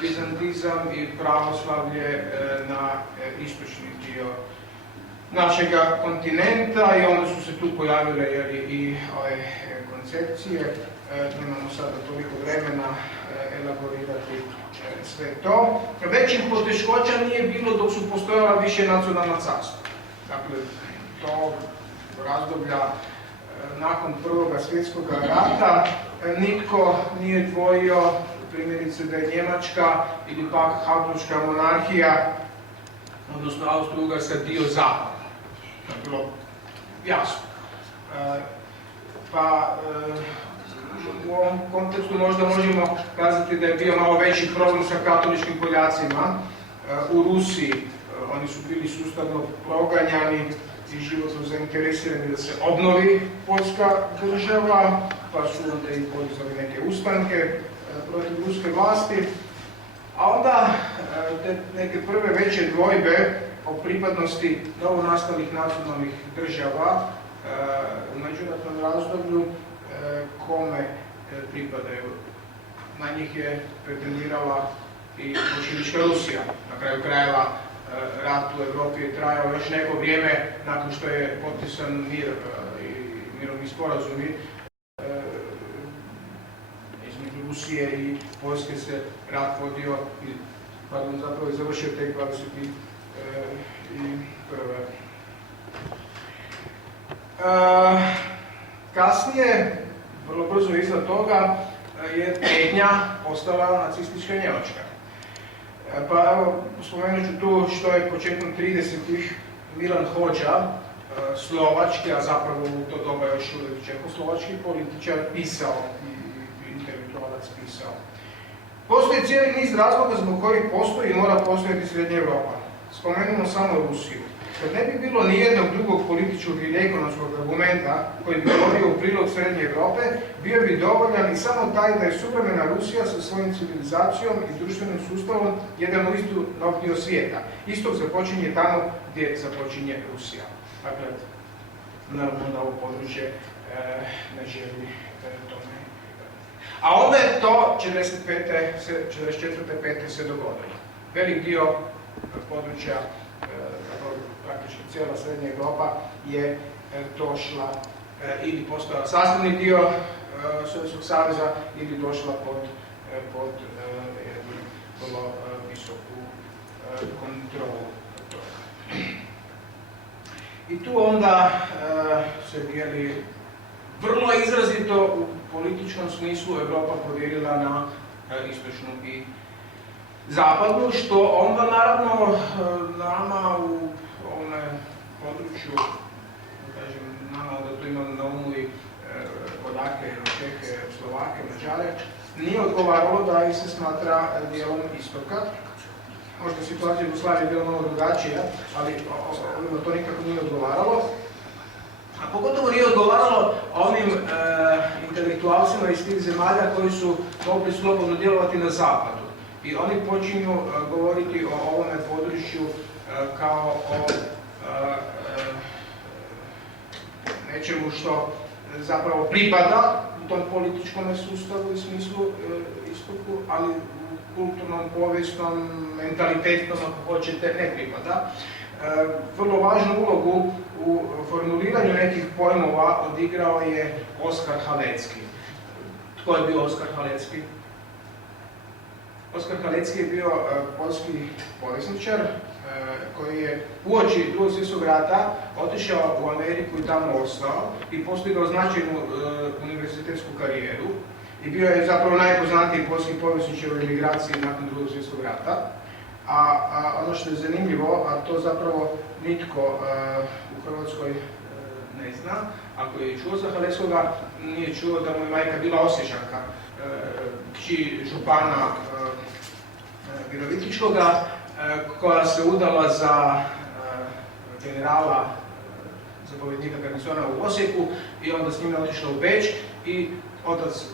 bizantizam i pravoslavlje na istočni dio našega kontinenta i onda su se tu pojavile i ove koncepcije. Nemamo sada toliko vremena elaborirati sve to. Većih poteškoća nije bilo dok su postojala više nacionalna carstva. Dakle, to razdoblja nakon Prvog svjetskog rata nitko nije dvojio primjerice da je Njemačka ili pak Habsburška monarhija, odnosno Austro-Ugarska, dio zapada. To je bilo jasno. U ovom kontekstu možda možemo kazati da je bio malo veći problem sa katoličkim Poljacima. U Rusiji oni su bili sustavno proganjani i životno zainteresirani da se obnovi poljska država, pa su onda i podizali neke ustanke protiv ruske vlasti. A onda te neke prve veće dvojbe o pripadnosti novonastalih nacionalnih država u međuratnom razdoblju kome pripadaju. Na njih je pretendirala i bolševička Rusija. Na kraju krajeva rat u Europi je trajao još neko vrijeme nakon što je potpisan mir i mirovni sporazumi između Rusije i Poljske se rat vodio i zapravo je završio tek 21. Kasnije, vrlo brzo iza toga, je prijetnja postala nacistička Njemačka. Pa evo, spomenut ću tu što je početkom 30-ih Milan Hođa, slovački, a zapravo u to doba još uvijek čehoslovački političar, pisao i intelektualac pisao. Postoji cijeli niz razloga zbog kojih postoji i mora postojati Srednja Europa. Spomenimo samo Rusiju. kad ne bi bilo nijednog drugog političkog ili ekonomskog argumenta koji bi govorio u prilog Srednje Europe, bio bi dovoljan i samo taj da je suvremena Rusija sa svojim civilizacijom i društvenim sustavom jedan uistinu dio svijeta. Istok započinje tamo gdje započinje Rusija. Dakle, naravno da ovo područje ne želi tome. A onda je to 44. se dogodilo. Velik dio područja, praktički cijela Srednja Europa je došla ili postala sastavni dio Sovjetskog saveza ili došla pod jednu vrlo visoku kontrolu toga. I tu onda se dijeli vrlo izrazito u političkom smislu Europa podijelila na istočnu i zapadnu, što onda naravno nama u ovome području, kažem, nama da tu imamo na umu i Polake, Čehe, Slovake, Mađare, nije odgovaralo da ih se smatra dijelom istoka. Možda situacija u Jugoslaviji je bila malo drugačija, ali ovima to nikako nije odgovaralo. A pogotovo nije odgovaralo onim intelektualcima iz tih zemalja koji su mogli slobodno djelovati na zapadu. I oni počinju govoriti o ovome području kao o nečemu što zapravo pripada u tom političkom sustavu i smislu istoku, ali u kulturnom, povijesnom, mentalitetnom, ako hoćete, ne pripada. Vrlo važnu ulogu u formuliranju nekih pojmova odigrao je Oskar Halecki. Tko je bio Oskar Halecki? Oskar Halecki je bio poljski povjesničar koji je uoči Drugog svjetskog rata otišao u Ameriku i tamo ostao i postigao značajnu univerzitetsku karijeru i bio je zapravo najpoznatiji poljski povjesničar u emigraciji nakon Drugog svjetskog rata. A ono što je zanimljivo, a to zapravo nitko u Hrvatskoj ne zna, ako je čuo za Haleckoga, nije čuo da mu je majka bila Osječanka, kći župana Virovitičkoga, koja se udala za generala zapovjednika garnizona u Osijeku i onda s njime otišla u Beč i otac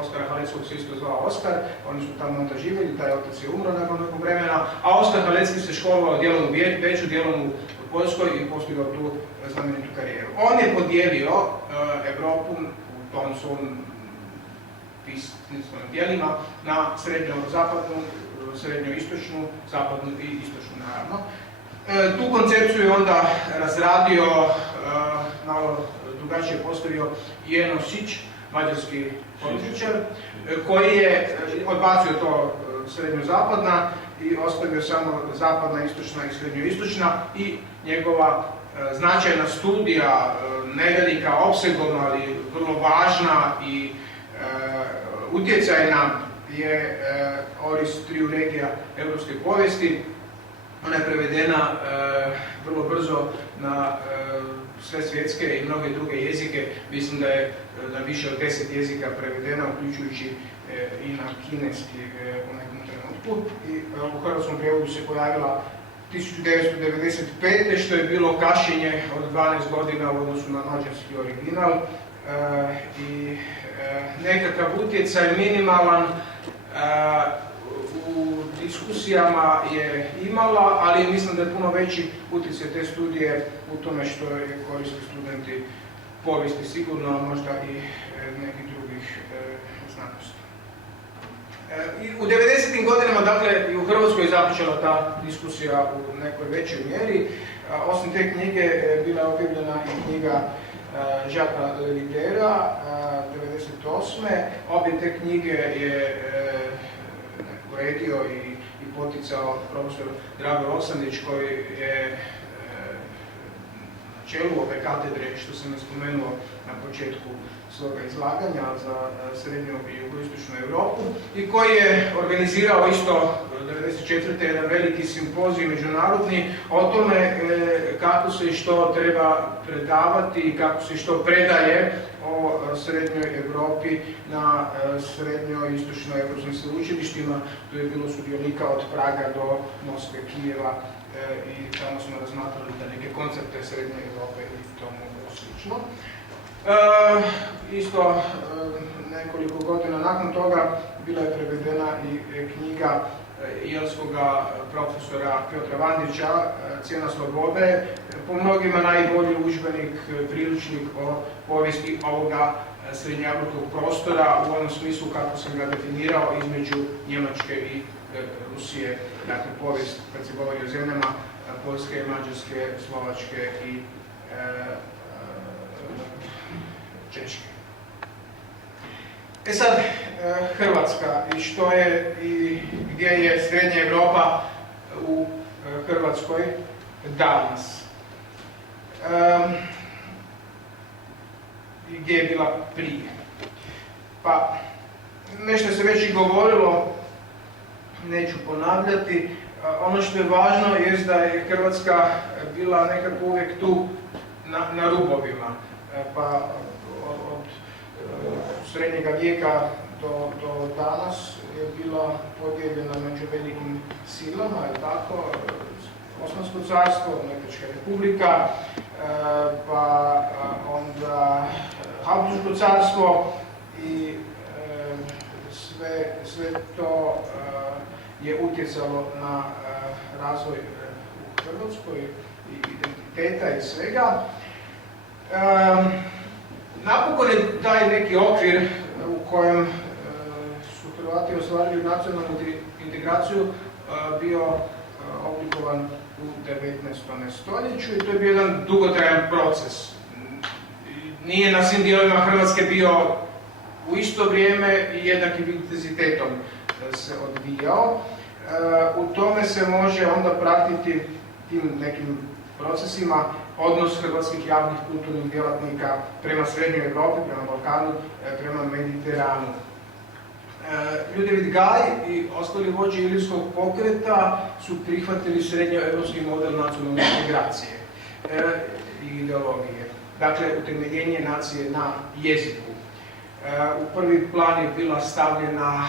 Oskara Haleckog se isto zvao Oskar, oni su tamo onda živjeli, taj otac je umro nakon nekog vremena, a Oskar Halecki se školovao dijelom u Beču, dijelom u Poljskoj i postigao tu znamenitu karijeru. On je podijelio Europu u tom svom pisnim dijelima na srednjo-zapadnu, srednjo-istočnu, zapadnu i istočnu naravno. Tu koncepciju je onda razradio, malo drugačije postavio Jeno Sić, mađarski političar, koji je odbacio to srednjo-zapadna i ostavio samo zapadna, istočna i srednjo-istočna i njegova značajna studija, nevelika, opsegovna, ali vrlo važna i utjecajna je Oris triju regija europske povijesti. Ona je prevedena vrlo brzo na sve svjetske i mnoge druge jezike. Mislim da je na više od 10 jezika prevedena, uključujući i na kineski u nekom trenutku. I u hrvatskom prijevodu se pojavila 1995. što je bilo kašnjenje od 12 godina u odnosu na mađarski original. I nekakav utjecaj minimalan u diskusijama je imala, ali mislim da je puno veći utjecaj te studije u tome što je koriste studenti povijesti sigurno, a možda i nekih drugih znanosti. U 90. godinama, dakle, i u Hrvatskoj je započela ta diskusija u nekoj većoj mjeri. Osim te knjige, bila je objavljena i knjiga Jacquesa Derridera 1998. Obje te knjige je uredio i poticao profesor Drago Roksandić, koji je na čelu ove katedre, što sam je spomenuo na početku svoga izlaganja za srednju i jugoistočnu Europu i koji je organizirao isto 1994. jedan veliki simpozij međunarodni o tome kako se i što treba predavati i kako se i što predaje o srednjoj Europi na srednjo-istočno europskim sveučilištima. Tu je bilo sudionika od Praga do Moskve, Kijeva i tamo smo razmatrali da neke koncepte Srednje Europe i tomu slično. Isto nekoliko godina nakon toga bila je prevedena i knjiga jelskog profesora Piotra Vandića Cijena slobode, po mnogima najbolji udžbenik, priručnik o povijesti ovoga srednjoeuropskog prostora u onom smislu kako sam ga definirao između Njemačke i Rusije, dakle povijest kad se govori o zemljama Poljske, Mađarske, Slovačke i Češke. E sad, Hrvatska i što je i gdje je Srednja Europa u Hrvatskoj danas. I gdje je bila prije. Pa, nešto se već i govorilo, neću ponavljati. Ono što je važno je da je Hrvatska bila nekako uvijek tu na rubovima. Pa od srednjega vijeka do danas je bila podijeljena među velikim silama, je tako? Osmansko carstvo, Njemačka republika, pa onda Habsburško carstvo i sve to je utjecalo na razvoj u Hrvatskoj i identiteta i svega. Napokon je taj neki okvir u kojem su Hrvati ostvarili nacionalnu integraciju bio oblikovan u 19. stoljeću i to je bio jedan dugotrajan proces. Nije na svim dijelovima Hrvatske bio u isto vrijeme i jednakim intenzitetom se odvijao. U tome se može onda pratiti tim nekim procesima odnos hrvatskih javnih kulturnih djelatnika prema Srednjoj Europi, prema Balkanu, prema Mediteranu. Ljudevit Gaj i ostali vođe Ilirskog pokreta su prihvatili srednjoeuropski model nacionalne integracije i ideologije. Dakle, utemeljenje nacije na jeziku. U prvi plan je bila stavljena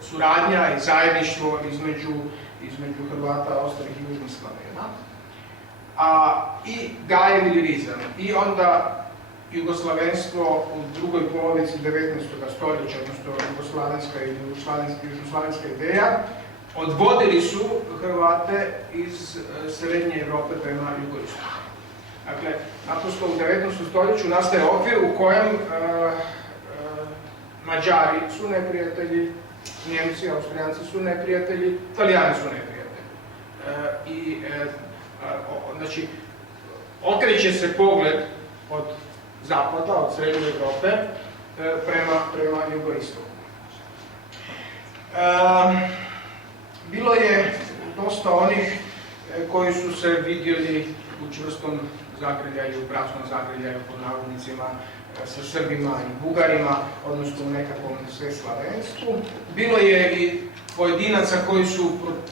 suradnja i zajedništvo između Hrvata, ostalih i južnih Slavena. I Gajev ilirizam. I onda jugoslavenstvo u drugoj polovici 19. stoljeća, odnosno jugoslavenska i južnoslavenska ideja, odvodili su Hrvate iz Srednje Europe prema jugoistoku. Dakle, naprosto u 19. stoljeću nastaje okvir u kojem Mađari su neprijatelji, Njemci, Austrijanci su neprijatelji, Italijani su neprijatelji. Znači, okreće se pogled od zapada, od Srednje Europe, prema jugoistoku. Bilo je dosta onih koji su se vidjeli u čvrstom zagrljaju, bratskom zagrljaju, pod navodnicima, sa Srbima i Bugarima, odnosno u nekakvom sveslavenstvu. Bilo je i pojedinaca koji su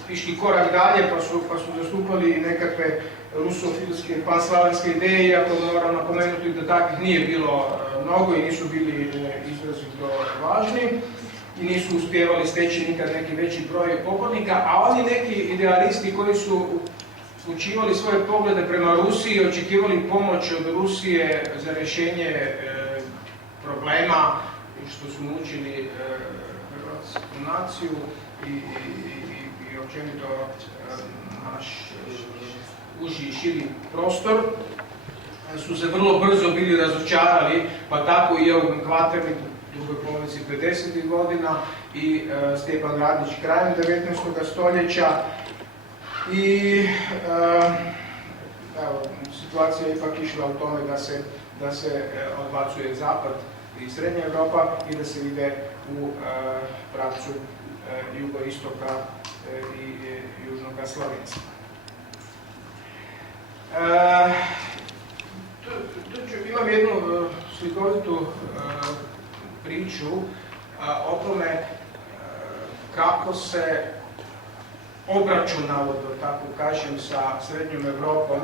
išli korak dalje pa su zastupali nekakve rusofilske i panslavenske ideje, iako moram napomenuti da takvih nije bilo mnogo i nisu bili izrazito važni i nisu uspjevali steći nikad neki veći broj pobornika, a oni neki idealisti koji su učivali svoje poglede prema Rusiji i očekivali pomoć od Rusije za rješenje problema što su mučili hrvatsku naciju i općenito naš uži i širi prostor, su se vrlo brzo bili razočarali, pa tako i Eugen Kvaternik u drugoj polovici 50. godina i Stjepan Radić krajem 19. stoljeća. I situacija je ipak išla u tome da se odbacuje Zapad i Srednja Europa i da se ide u pravcu jugoistoka i južnoga Slavenstva. Imam jednu slikovitu priču o tome kako se obračunalo, da tako kažem, sa Srednjom Europom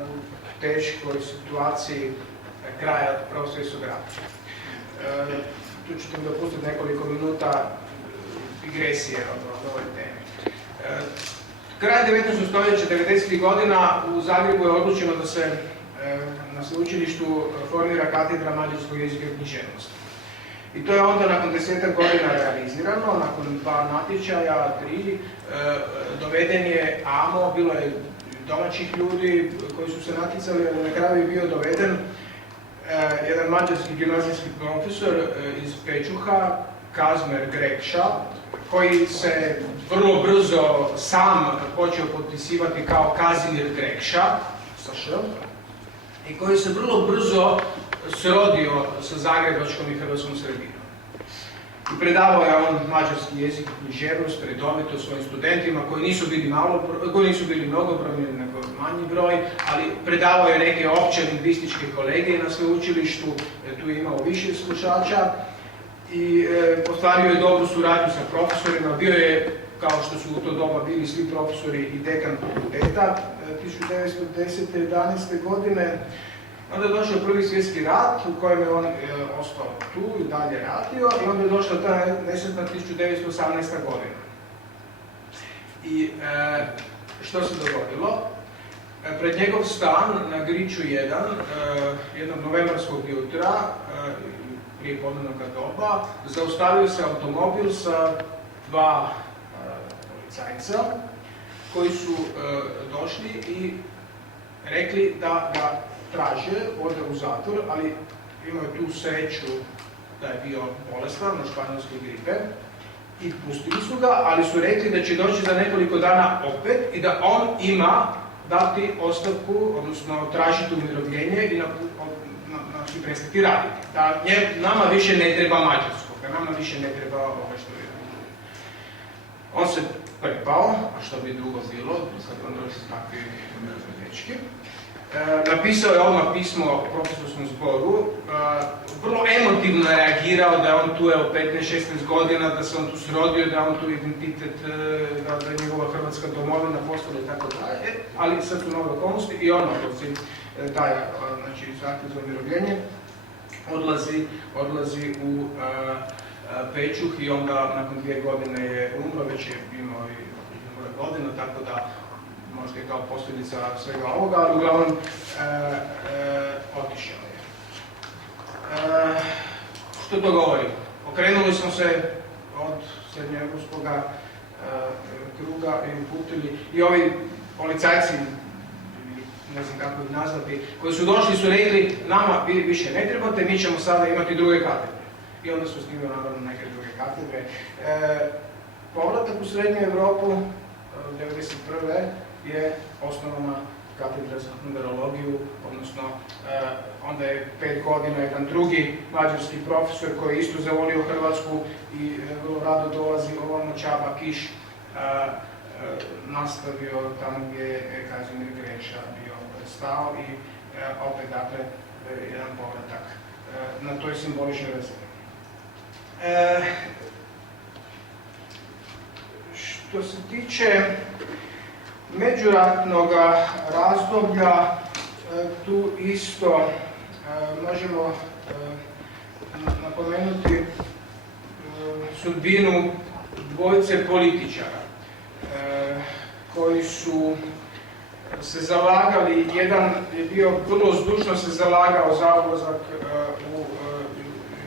u teškoj situaciji kraja Prvog svjetskog rata. Tu ćete mi dopustiti nekoliko minuta digresije od ovoj temi. Kraj 19. stoljeća, 90. godina, u Zagrebu je odlučeno da se na sveučilištu formira katedra mađarskog jezika i književnosti. I to je onda nakon 10 godina realizirano, nakon 2 natječaja, 3, doveden je AMO, bilo je domaćih ljudi koji su se natjecali, ali na kraju je bio doveden jedan mađarski gimnazijski profesor iz Pečuha, Kazimir Grekša, koji se vrlo brzo sam počeo potpisivati kao Kazimir Grekša, sa š, i koji se vrlo brzo srodio sa zagrebačkom i hrvatskom sredinom. I predavao je on mađarski jezik i književnost redovito svojim studentima koji nisu bili mnogobrojni, nego manji broj, ali predavao je neke opće lingvističke kolegije na sveučilištu, tu je imao više slušača i ostvario je dobru suradnju sa profesorima, bio je, kao što su u to doba bili svi profesori, i dekan fakulteta 1910. 11. godine. Onda je došao Prvi svjetski rat u kojem je on ostao tu i dalje radio i onda je došla ta nesretna 1918. godina. I što se dogodilo? Pred njegov stan na Griču 1, jednog novembarskog jutra, prije podnevnog doba, zaustavio se automobil sa 2 policajca koji su došli i rekli da ga traže, ode u zatvor, ali imaju tu sreću da je bio bolestan od španjolske gripe i pustili su ga, ali su rekli da će doći za nekoliko dana opet i da on ima dati ostavku, odnosno tražiti umirovljenje i znači prestati raditi. Da nama više ne treba mađarsko, da nama više ne treba ovo što je. On se prepao, a što bi drugo bilo, sad on došli s takvi dečki. Napisao je odmah pismo profesorskom zboru, vrlo emotivno je reagirao da je on tu 15-16 godina, da se on tu srodio, da je on tu identitet, da je njegova hrvatska domovina postala i tako dalje, ali sad su nove okolnosti i on odlazi, daje znači, zahtjev za umirovljenje, odlazi u Pečuh i onda nakon 2 godine je umro, već je imao i godina, tako da možda je kao posljedica svega ovoga, ali uglavnom otišao je. Što to govori? Okrenuli smo se od srednjoevropskog kruga i uputili i ovi policajci, ne znam kako ih nazvati, koji su došli su rekli nama vi više ne trebate, mi ćemo sada imati druge katedre. I onda su snimili naravno neke druge katedre. Povratak u Srednju Evropu 1991. je osnovana katedra za numerologiju, odnosno onda je 5 godina jedan drugi mađarski profesor koji je isto zavolio Hrvatsku i vrlo rado dolazi ovamo, Čaba Kiš, nastavio tamo gdje je Kazimir Grekša bio stao i opet dakle jedan povratak na toj simboličnoj razini. Što se tiče međuratnog razdoblja, tu isto možemo napomenuti sudbinu dvojice političara koji su se zalagali, jedan je bio vrlo zdušno se zalagao za ulazak u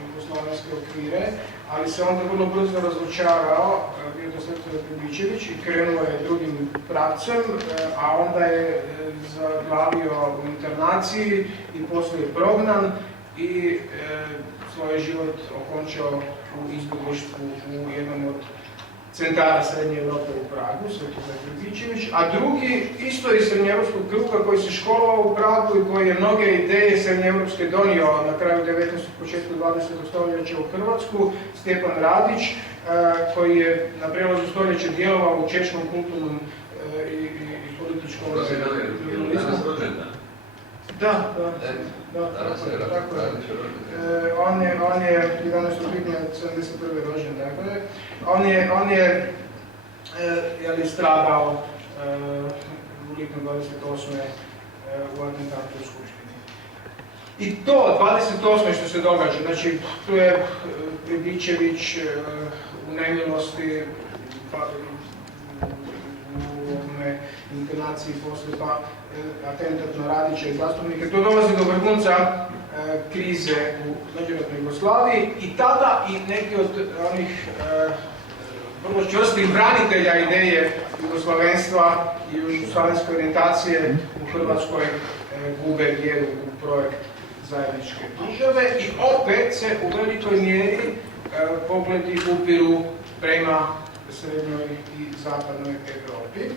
jugoslovenske okvire, ali se onda vrlo brzo razočarao, bio to Srđan Pribičević i krenuo je drugim pravcem, a onda je zaglavio u internaciji i poslije je prognan i svoj život okončao u izbjeglištvu u jednom od centara Srednje Europe u Pragu, Srđan Pribičević, a drugi isto iz srednjeevropskog kruga koji se školovao u Pragu i koji je mnoge ideje srednjeevropske donio na kraju 19. početku 20. stoljeća u Hrvatsku, Stjepan Radić, koji je na prijelazu stoljeća djelovao u češkom kulturnom i političkom pluralizmu. Da, tako je. On je 11. lipnja 1971. rođen, dakle. On je stradao u lipnju 28. u atentatu u Skupštini. I to, 28. što se događa, znači tu je Pribičević u nemilosti, u interne internacije poslije pa atentat na Radića i zastupnike. To dolazi do vrhunca krize u međunarodnoj Jugoslaviji i tada i neki od onih vrlo čvrstih branitelja ideje jugoslavenstva i jugoslavenske orijentacije u Hrvatskoj gube vjeru u projekt zajedničke države i opet se u velikoj mjeri pogledi upiru prema srednjoj i zapadnoj Europi.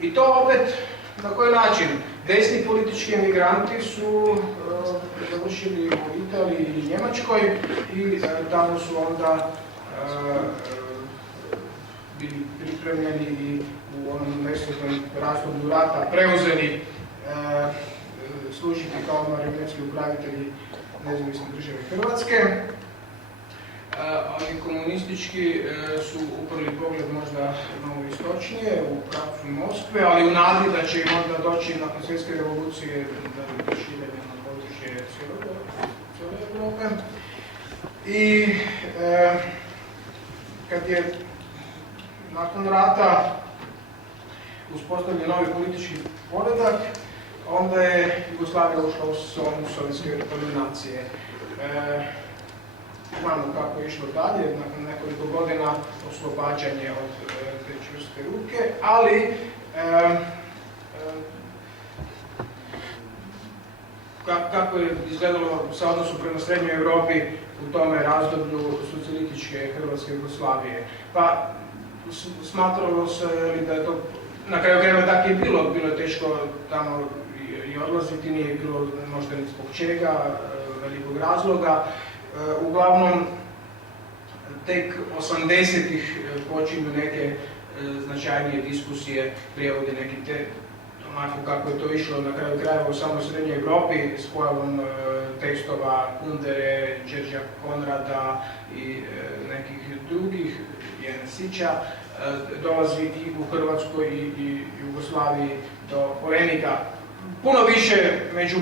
I to opet na koji način? Desni politički emigranti su završili u Italiji i Njemačkoj i tamo su onda bili pripremljeni i u onom nesretnom razdoblju rata preuzeli služiti kao marionetski upravitelji nezavisne države Hrvatske. Ali komunistički su uprli pogled možda malo istočnije, u pravcu Moskve, ali u nadi da će im onda doći nakon svjetske revolucije do širenja na područje cijele Europe. I kad je nakon rata uspostavljen novi politički poredak, onda je Jugoslavija ušla u zonu sovjetske dominacije. Znamo kako je išlo dalje, nakon nekoliko godina oslobađanje od te čvrste ruke, ali kako je izgledalo sa odnosom prema Srednjoj Europi u tome razdoblju socijalističke Hrvatske Jugoslavije. Pa smatralo se da je to, na kraju krajeva tako je bilo je teško tamo i odlaziti, nije bilo možda ni zbog čega, velikog razloga. Uglavnom, tek 80-ih počinju neke značajnije diskusije, prijevode neki onako kako je to išlo na kraju krajeva u samoj Srednjoj Europi s pojavom tekstova Kundere, Đerđa Konrada i nekih drugih, Jenesića, dolazi i u Hrvatskoj i Jugoslaviji do polemika. Puno više među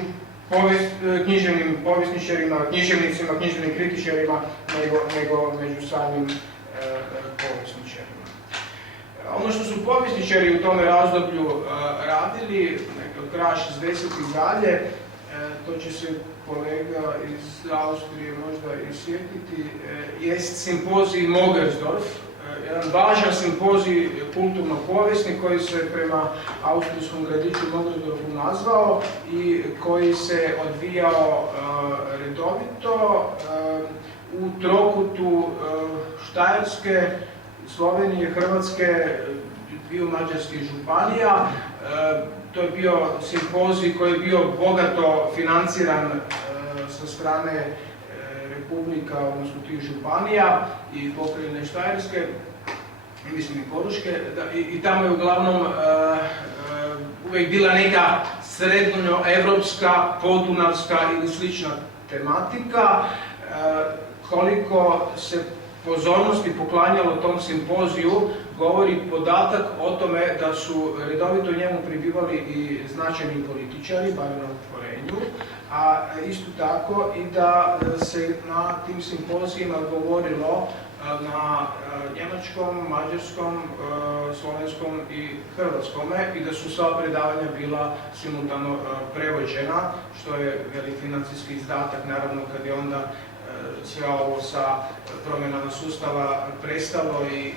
književnim povjesničarima, književnicima, književnim kritičarima nego među samim povjesničarima. Ono što su povjesničari u tome razdoblju radili, od kraja 60-ih dalje, to će se kolega iz Austrije možda i sjetiti, jest simpozij Mogersdorf, jedan važan simpozij kulturno-povijesni koji se prema austrijskom gradiću Mogersdorfu nazvao i koji se odvijao redovito u trokutu Štajerske, Slovenije, Hrvatske, dviju mađarskih županija. To je bio simpozij koji je bio bogato financiran sa strane republika, odnosno tih županija i pokrajine Štajerske, mislim i Koruške, i tamo je uglavnom uvijek bila neka srednjoevropska, podunavska ili slična tematika. Koliko se pozornosti poklanjalo tom simpoziju, govori podatak o tome da su redovito njemu pribivali i značajni političari, bar na otvorenju, a isto tako i da se na tim simpozijima govorilo na njemačkom, mađarskom, slovenskom i hrvatskome i da su sva predavanja bila simultano prevođena, što je velik financijski izdatak, naravno kad je onda sve ovo sa promjenama sustava prestalo i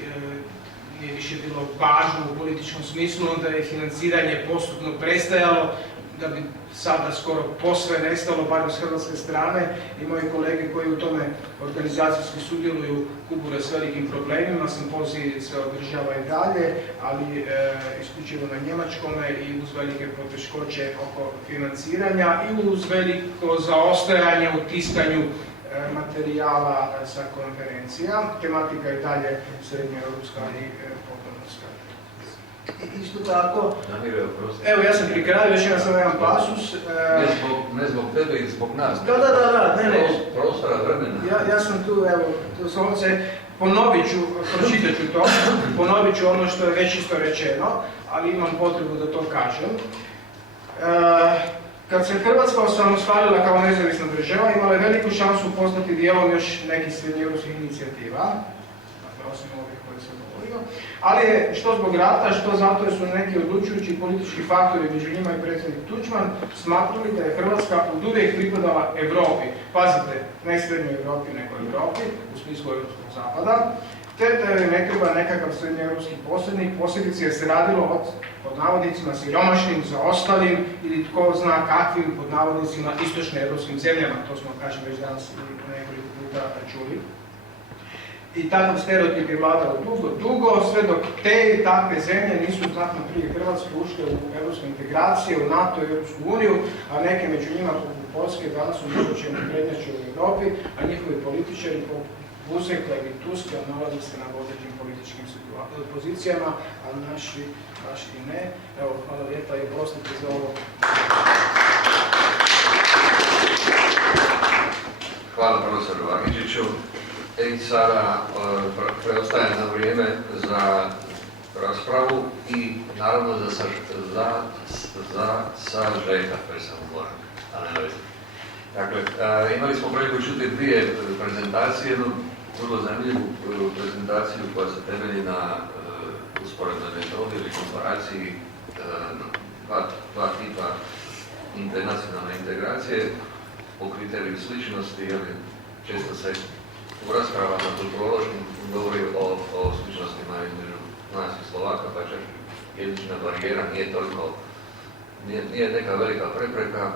nije više bilo važno u političkom smislu, onda je financiranje postupno prestajalo, da bi sada skoro posve nestalo, barem s hrvatske strane. I moji kolege koji u tome organizacijski sudjeluju kubure s velikim problemima, simpozij se održava i dalje, ali isključivo na njemačkome i uz velike poteškoće oko financiranja i uz veliko zaostajanje u tiskanju materijala sa konferencija. Tematika je dalje srednjoeuropska i podunavska. Isto tako, evo ja sam pri kraju, još jedan sam jedan pasus. Ne zbog tebe i zbog nas. Da, ne. Prostora, vremena. Ja sam tu, evo, doslovce, ponovit ću, pročitat ću to, ponovit ću ono što je već isto rečeno, ali imam potrebu da to kažem. Kad se Hrvatska osamostalila kao nezavisna država, imala je veliku šansu postati dijelom još nekih srednjoeuropskih inicijativa, osim ovih koje sam govorio. Ali je što zbog rata, što zato jer su neki odlučujući politički faktori, među njima i predsjednik Tuđman, smatrali da je Hrvatska uvijek pripadala Europi. Pazite, ne srednjoj Europi, nego Europi, u smislu Europskog zapada, te da je ne treba nekakav srednjoeuropski posrednik, posebice jer se radilo o, pod navodnicima, siromašnim, zaostalim ili tko zna kakvim, pod navodnicima, istočnoeuropskim zemljama, to smo, kažem, već danas nekoliko puta čuli. I takav stereotip je vladao dugo, sve dok te i takve zemlje nisu znatno prije Hrvatske ušle u europske integracije, u NATO i Europsku uniju, a neke među njima poput Poljske danas su mogućeni prednjače u Europi, a njihovi političari poput Buzeka ili Tuska nalaze se na vodećim političkim pozicijama, a naši i ne. Evo, hvala lijepa i oprostite za ovo. Hvala profesoru Vagičiću. I sada preostaje na vrijeme za raspravu i naravno za sažetak predstavnog analize. Dakle, imali smo priliku čuti dvije prezentacije, jednu vrlo zanimljivu prezentaciju koja se temelji na usporednoj metodi ili komparaciji dva tipa internacionalne integracije po kriteriju sličnosti, jer često se u raspravama kulturološkim govori o sličnostima između nas i Slovaka, pa čak jezična barijera nije neka velika prepreka.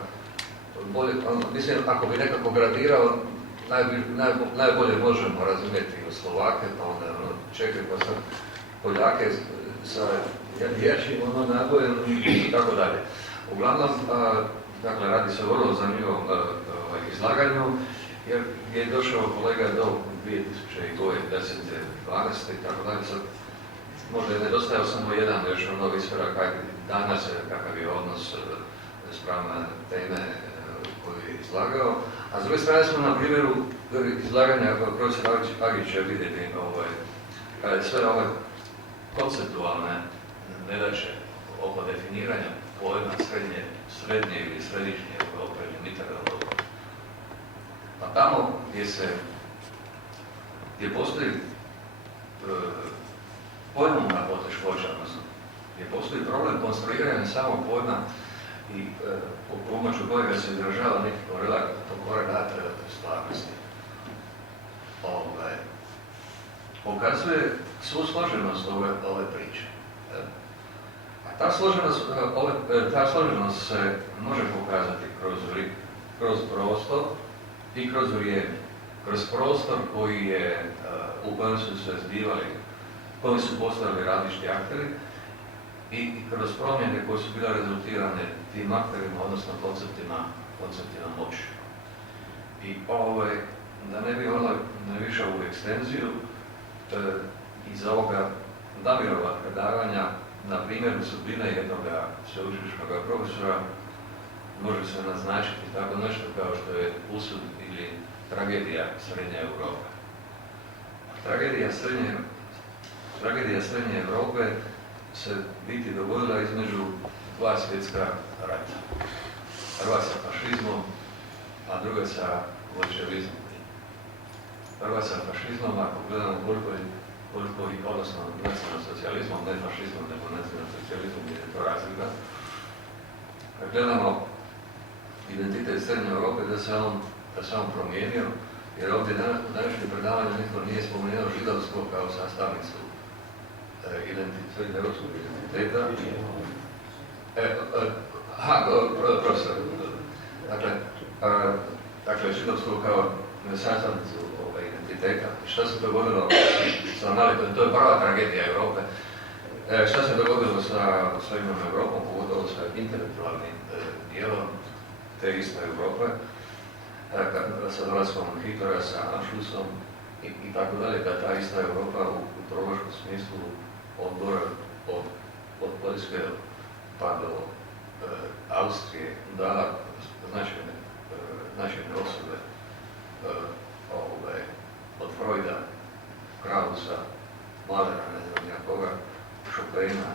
Mislim, ako bi nekako gradirao, najbolje možemo razumjeti Slovake, pa onda Čehe, pa sad Poljake sa jačim nabojem i tako dalje. Uglavnom, dakle, radi se o vrlo zanimljivom izlaganju, jer je došao kolega do 2010. 12. i tako dalje. Možda je nedostajao samo jedan još novi iskorak danas, kakav je odnos spram teme koju je izlagao. A s druge strane smo na primjeru izlaganja profesora Vagičića vidjeli sve ove konceptualne nedaće oko definiranja pojma srednje ili središnje Europe ili literalne Europe. Pa tamo gdje postoji pojmovna poteškoća, odnosno gdje postoji problem konstruiranja samog pojma i pomoću kojega se izražava neki korelat stvarnosti, pokazuje svu složenost ove priče. A ta složenost se može pokazati kroz prostor i kroz vrijeme. Kroz prostor u kojem su se zbivali, koji su postojali različiti akteri i kroz promjene koje su bile rezultirane tim akterima, odnosno konceptima moći. I da ne bi ne više u ekstenziju, iz ovoga Damirova predavanja, na primjeru sudbine jednog sveučilišnog profesora, može se naznačiti tako nešto kao što je usud ili tragedija Srednje Europe. Tragedija Srednje Europe se biti dogodila između dva svjetska rata. Prva sa fašizmom, a druga sa bolševizmom. Prva sa fašizmom, ako gledamo odnosno nacionalsocijalizmom, ne fašizmom, nego nacionalsocijalizmom, jer je to razlika. Kad gledamo identitet Srednje Europe, da se on promijenio, jer ovdje u današnjem predavanju nitko nije spomenuo židovstvo kao sastavnicu srednjoeuropskog identiteta. Profesor. Dakle, židovstvo kao sastavnicu identiteta. Šta se dogodilo sa nalikom? To je prva tragedija Europe. Šta se dogodilo sa svojimom Europom, pogotovo sa intelektualnim dijelom te iste Europe, sa dolaskom Hitlera, sa Anschlussom i tako dalje, da ta ista Europa u kulturološkom smislu od Poljske pa do Austrije dala značajne osobe od Freuda, Krausa, Mahlera, ne znam nijakoga, Chopina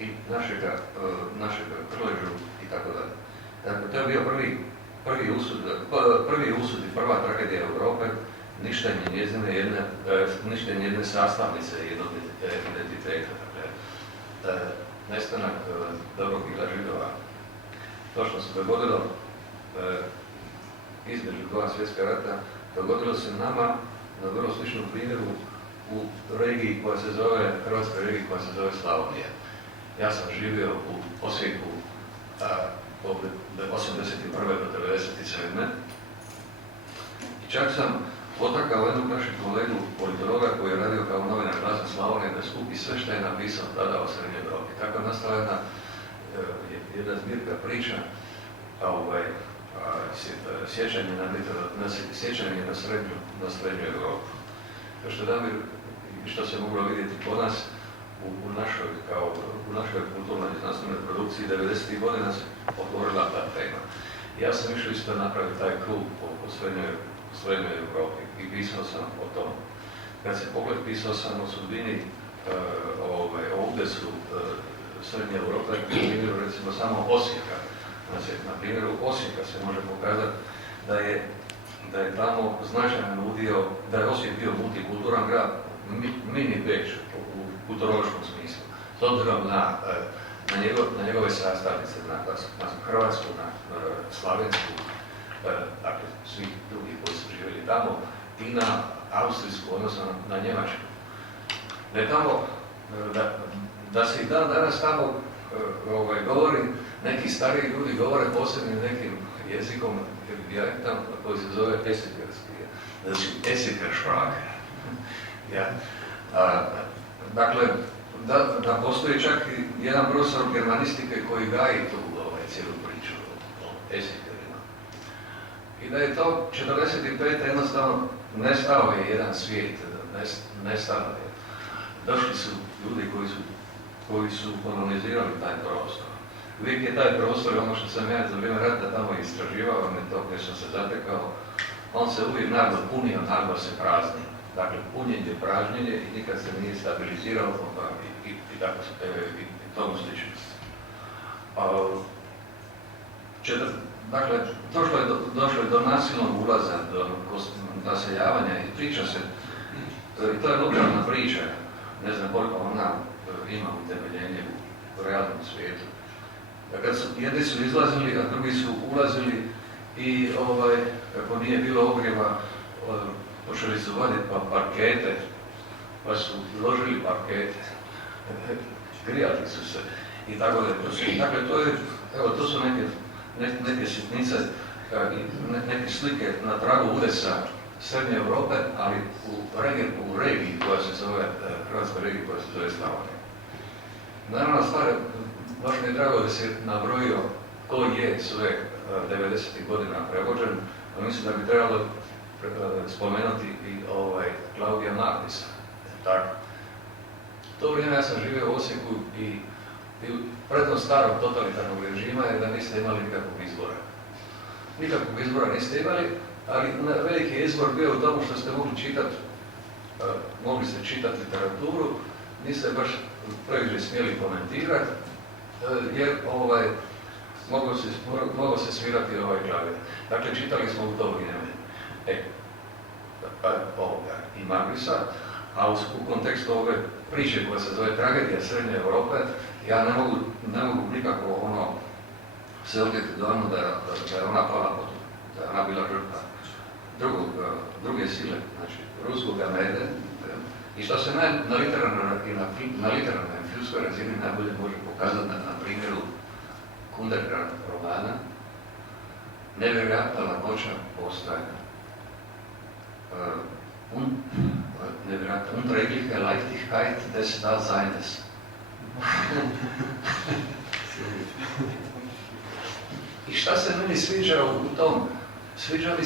i našega Krležu i tako dalje. Dakle, to je bio prvi usud i prva tragedija Europe, ništenje jedne sastavnice jednog identiteta. Dakle, nestanak dobrog dijela Židova. To što se dogodilo između dva svjetska rata, dogodilo se nama na vrlo sličnom primjeru u regiji koja se zove, hrvatskoj regiji koja se zove Slavonija. Ja sam živio u Osijeku od 1981. do 1997. I čak sam potakao jednog našeg kolegu politologa koji je radio kao novinar Glasa Slavonije da skupi sve što je napisao tada o Srednjoj Europi. Tako je nastala jedna zbirka priča, sjećanje na Srednju Europu. Što se moglo vidjeti kod nas u našoj kulturnoj i znanstvenoj produkciji 90. godina se otvorila ta tema. Ja sam išao isto napraviti taj klub o Srednjoj Europi i pisao sam o tom. Kad se pogled pisao sam o sudbini, o udesu Srednje Europe, na primjeru recimo samo Osijeka. Na primjeru Osijeka se može pokazati da je tamo značajan udio, da je Osijek bio multikulturan grad, mini Beč u kulturološkom smislu. S obzirom na njegove sastavnice, na hrvatsku, na slavensku, dakle svi drugi koji su živjeli tamo, i na austrijsku, odnosno na njemačku. Da se i dan danas tamo govori, neki stariji ljudi govore posebnim nekim jezikom, dijalektom koji se zove esikerski, znači esikeršprake. Dakle, da postoji čak i jedan profesor germanistike koji gaji tu cijelu priču o esikerima. I da je to 45. jednostavno nestao je jedan svijet, nestao je. Došli su ljudi koji su kolonizirali taj prostor. Uvijek je taj prostor, ono što sam ja za vrijeme rata tamo istraživao, to gdje sam se zatekao, on se uvijek naglo punio, naglo se prazni. Dakle, punjenje, pražnjenje i nikad se nije stabilizirao i tomu slično. Dakle, došlo je do nasilnog ulaza, do naseljavanja i priča se, to je lokalna priča, ne znam koliko ona ima utemeljenje u realnom svijetu. Dakle, jedni su izlazili, a drugi su ulazili i kako nije bilo ogrijeva, počeli su vaditi parkete, pa su ložili parkete, grijali su se i tako da. Dakle, to su neke sitnice i neke slike na tragu udesa Srednje Europe, ali u regiji koja se zove, hrvatskoj regiji koja se zove Slavonija. Naravno, stvar, baš mi je drago da se nabrojio ko je sve 90. godina prevođen, a mislim da bi trebalo spomenuti i Klaudija Martisa. Tako. To vrijeme ja sam živio u Osijeku i prednost starog totalitarnog režima je da niste imali nikakvog izbora. Nikakvog izbora niste imali, ali veliki je izbor bio u tomu što ste mogli ste čitati literaturu, niste baš previše smjeli komentirati, jer moglo se svirati klavir. Dakle, čitali smo u to vrijeme i Martisa, a u kontekstu ove priče koja se zove Tragedija Srednje Europe, ja ne mogu nikako se odjeti dojmu da je ona pala pod, da je ona bila žrtva druge sile, znači ruskog mede, i što se na literarnoj i filmskoj razini najbolje može pokazati na primjeru Kundergrad romana, nevjerojatna lakoća postojanja. Unträgliche Leichtigkeit des Daseins. I šta se meni sviđa u tom? Sviđa mi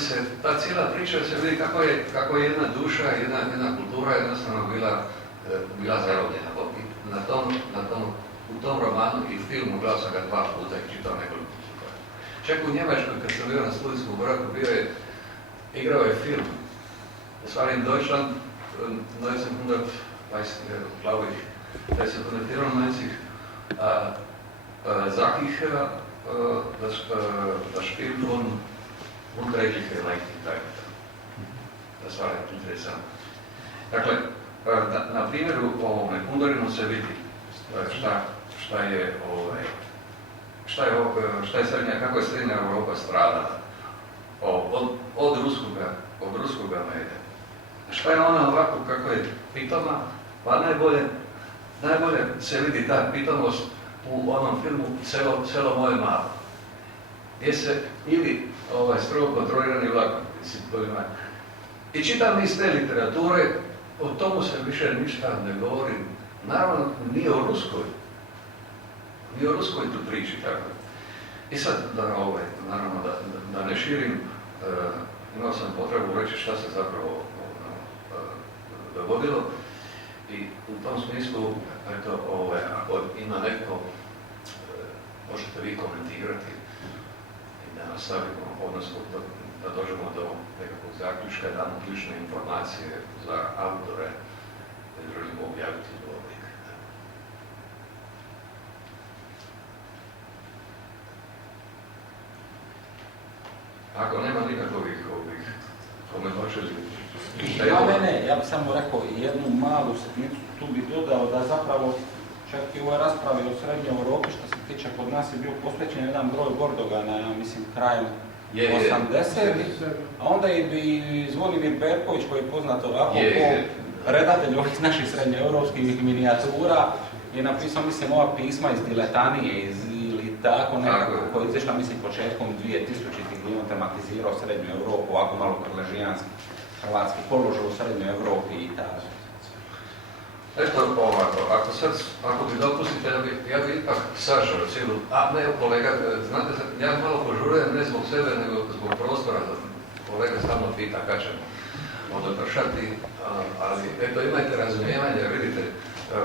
se ta cijela priča, se vidi kako je jedna duša, jedna kultura jednostavno bila zarobljena. U tom romanu i filmu gledao sam ga 2 puta i čitao nekoliko puta. Čak u Njemačkoj, kad sam bio na studijskom boravku, igrao je film. Es war in Deutschland 1900, glaube ich, 1994 sag ich das Spiel von grundrechtliche Leichtigkeit. Das war interessant. Dakle, na primjeru ovome Kundorinu se vidi šta je srednja, kako je srednja Europa stradala od ruskoga meda. Šta je ona ovako, kako je pitoma, pa najbolje se vidi ta pitomost u onom filmu Selo moje malo, gdje se ili strogo kontrolirani vlak, i čitav niz te literature, o tomu se više ništa ne govori. Naravno, nije o ruskoj tu priči, tako. I sad, naravno, da ne širim, imao sam potrebu reći šta se zapravo dogodilo i u tom smislu, eto, ako ima neko, možete vi komentirati i da nastavimo, odnosno da dođemo do nekakvog zaključka i damo ključne informacije za autore da želimo objaviti zbornik. Ako nema nikakvih komentarča, ja bih samo rekao jednu malu sitnicu, tu bih dodao da zapravo čak i u ovoj raspravi o Srednjoj Europi, što se tiče kod nas je bio posvećen jedan broj Gordogana, ja mislim krajem 80-ih, a onda i Zvonimir Berković koji je poznat ovako po redatelju ovih naših srednjoeuropskih minijatura je napisao, mislim, ova pisma iz Diletanije ili tako nekako, koja je izašla, mislim, početkom 2000-ih gdje on tematizirao Srednju Europu, ovako malo krležijanski, hrvatski položaj u Srednjoj Europi i tako. Eto ovako, ako bi dopustite, ja bi ipak sažao cijelu, ne kolega, znate, ja malo požurujem ne zbog sebe, nego zbog prostora, kolega stalno pita kad ćemo odotršati, ali eto imajte razumijevanje, vidite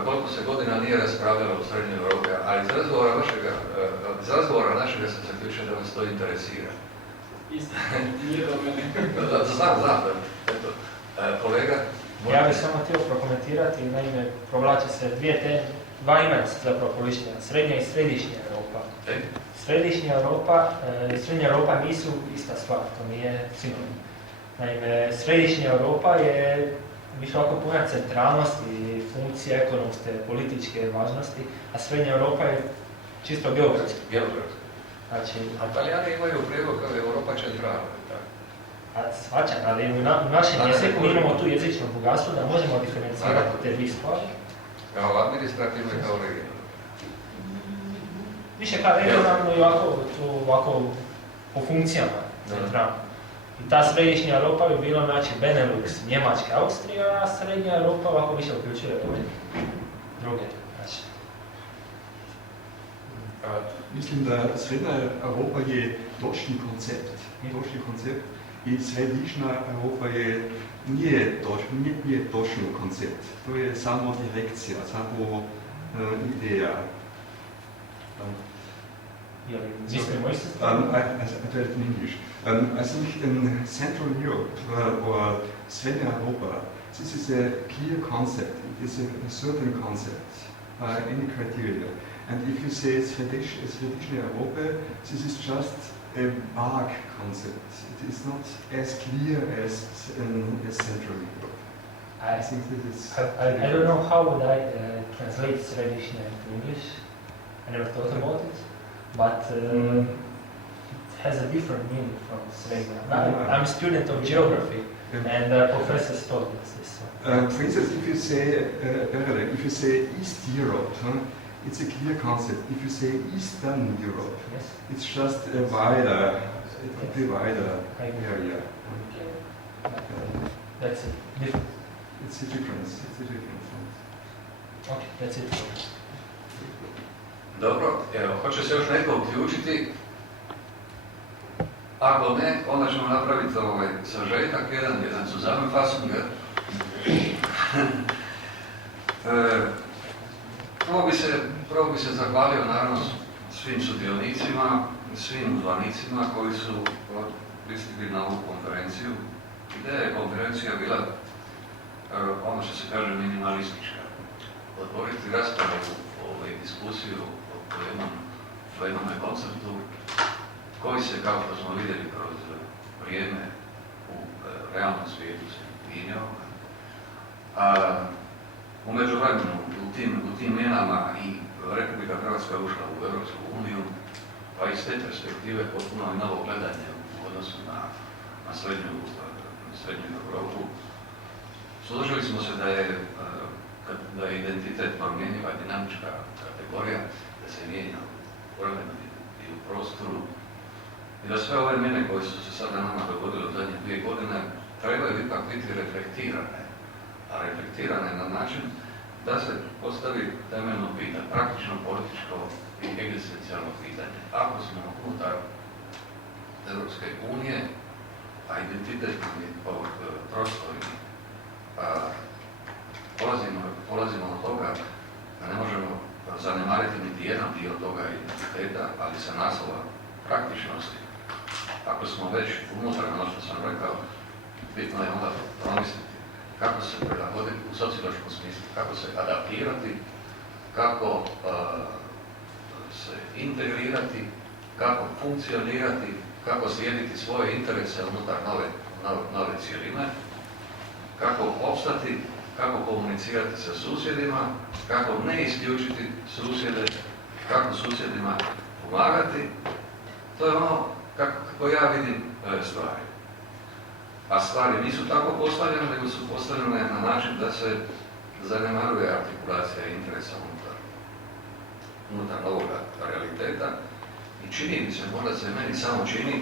koliko se godina nije raspravljalo u Srednjoj Europi, a iz razgovora našega sam zaključio da vas to interesira. Isto, nije do mene. Znam, eto, kolega. Ja bih samo htio prokomentirati, naime, provlače se dva imena se zapravo korištenja, srednja i središnja Europa. Središnja Europa i srednja Europa nisu ista stvar, to nije sinonim. Naime, središnja Europa je više ovako puna centralnosti, funkcije ekonomske, političke važnosti, a srednja Europa je čisto geografska. Znači, a Talijani imaju prijevod kao Europa centralna. Svačan, ali u našem jeziku mi imamo tu jezično bogatstvo da možemo diferencirati te dvije stvari. Kao administrativno i kao regionalno. Više kao regionalno i ovako po funkcijama centralno. I ta središnja Europa bi bila, znači, Benelux, Njemačka, Austrija, a srednja Europa ovako više uključuje ove druge. Znači. Mislim da srednja Europa je točni koncept i središnja Europa nije točni koncept. To je samo direkcija, samo ideja. I tell it in English. I think in Central Europe or Srednja Europa, this is a clear concept. It is a certain concept by any criteria. And if you say Srednja Europa, this is just a vague concept. It is not as clear as Central Europe. I think this is... I don't know how would I translate Središnja into English. I never thought about it. But it has a different meaning from Srednja. I'm a student of geography, and professors taught us this. For instance, if you say East Europe, it's a clear concept. If you say Eastern Europe, yes, it's just a wider area. That's it. It's a difference. Okay, that's it. Dobro, evo, hoće se još neko uključiti? Ako ne, onda ćemo napraviti sažetak, jedan zusammenfassung. Prvo bi se zahvalio naravno svim sudionicima, svim uzvanicima koji su pristigli na ovu konferenciju. Ideja je konferencija bila, ono što se kaže, minimalistička. Otvoriti raspravu i diskusiju o jednom konceptu koji se, kao što smo vidjeli kroz vrijeme u realnom svijetu se mijenjao. U međuvremenu u tim mjenama i Republika Hrvatska je ušla u Europsku uniju, pa iz te perspektive potpuno je novo gledanje u odnosu na srednju Europu. Složili smo se da je identitet promjenjiva dinamička kategorija, da se mijenja u vremenu i u prostoru i da sve ove mjene koje su se sada nama dogodile u zadnje 2 godine trebaju ipak biti reflektirane, a reflektirane na način da se postavi temeljno pitanje, praktično političko i egzistencijalno pitanje. Ako smo unutar Europske unije, a identitetni prostori, polazimo od toga da ne možemo zanemariti niti jedan dio toga identiteta, ali sa naslova praktičnosti. Ako smo već unutar, ono što sam rekao, bitno je onda promisliti kako se prilagoditi u sociološkom smislu, kako se adaptirati, kako se integrirati, kako funkcionirati, kako slijediti svoje interese unutar nove cjeline, kako opstati, kako komunicirati sa susjedima, kako ne isključiti susjede, kako susjedima pomagati. To je ono kako ja vidim stvari. A stvari nisu tako postavljene, nego su postavljene na način da se zanemaruje artikulacija interesa unutar ovoga realiteta. I čini mi se, možda se meni samo čini,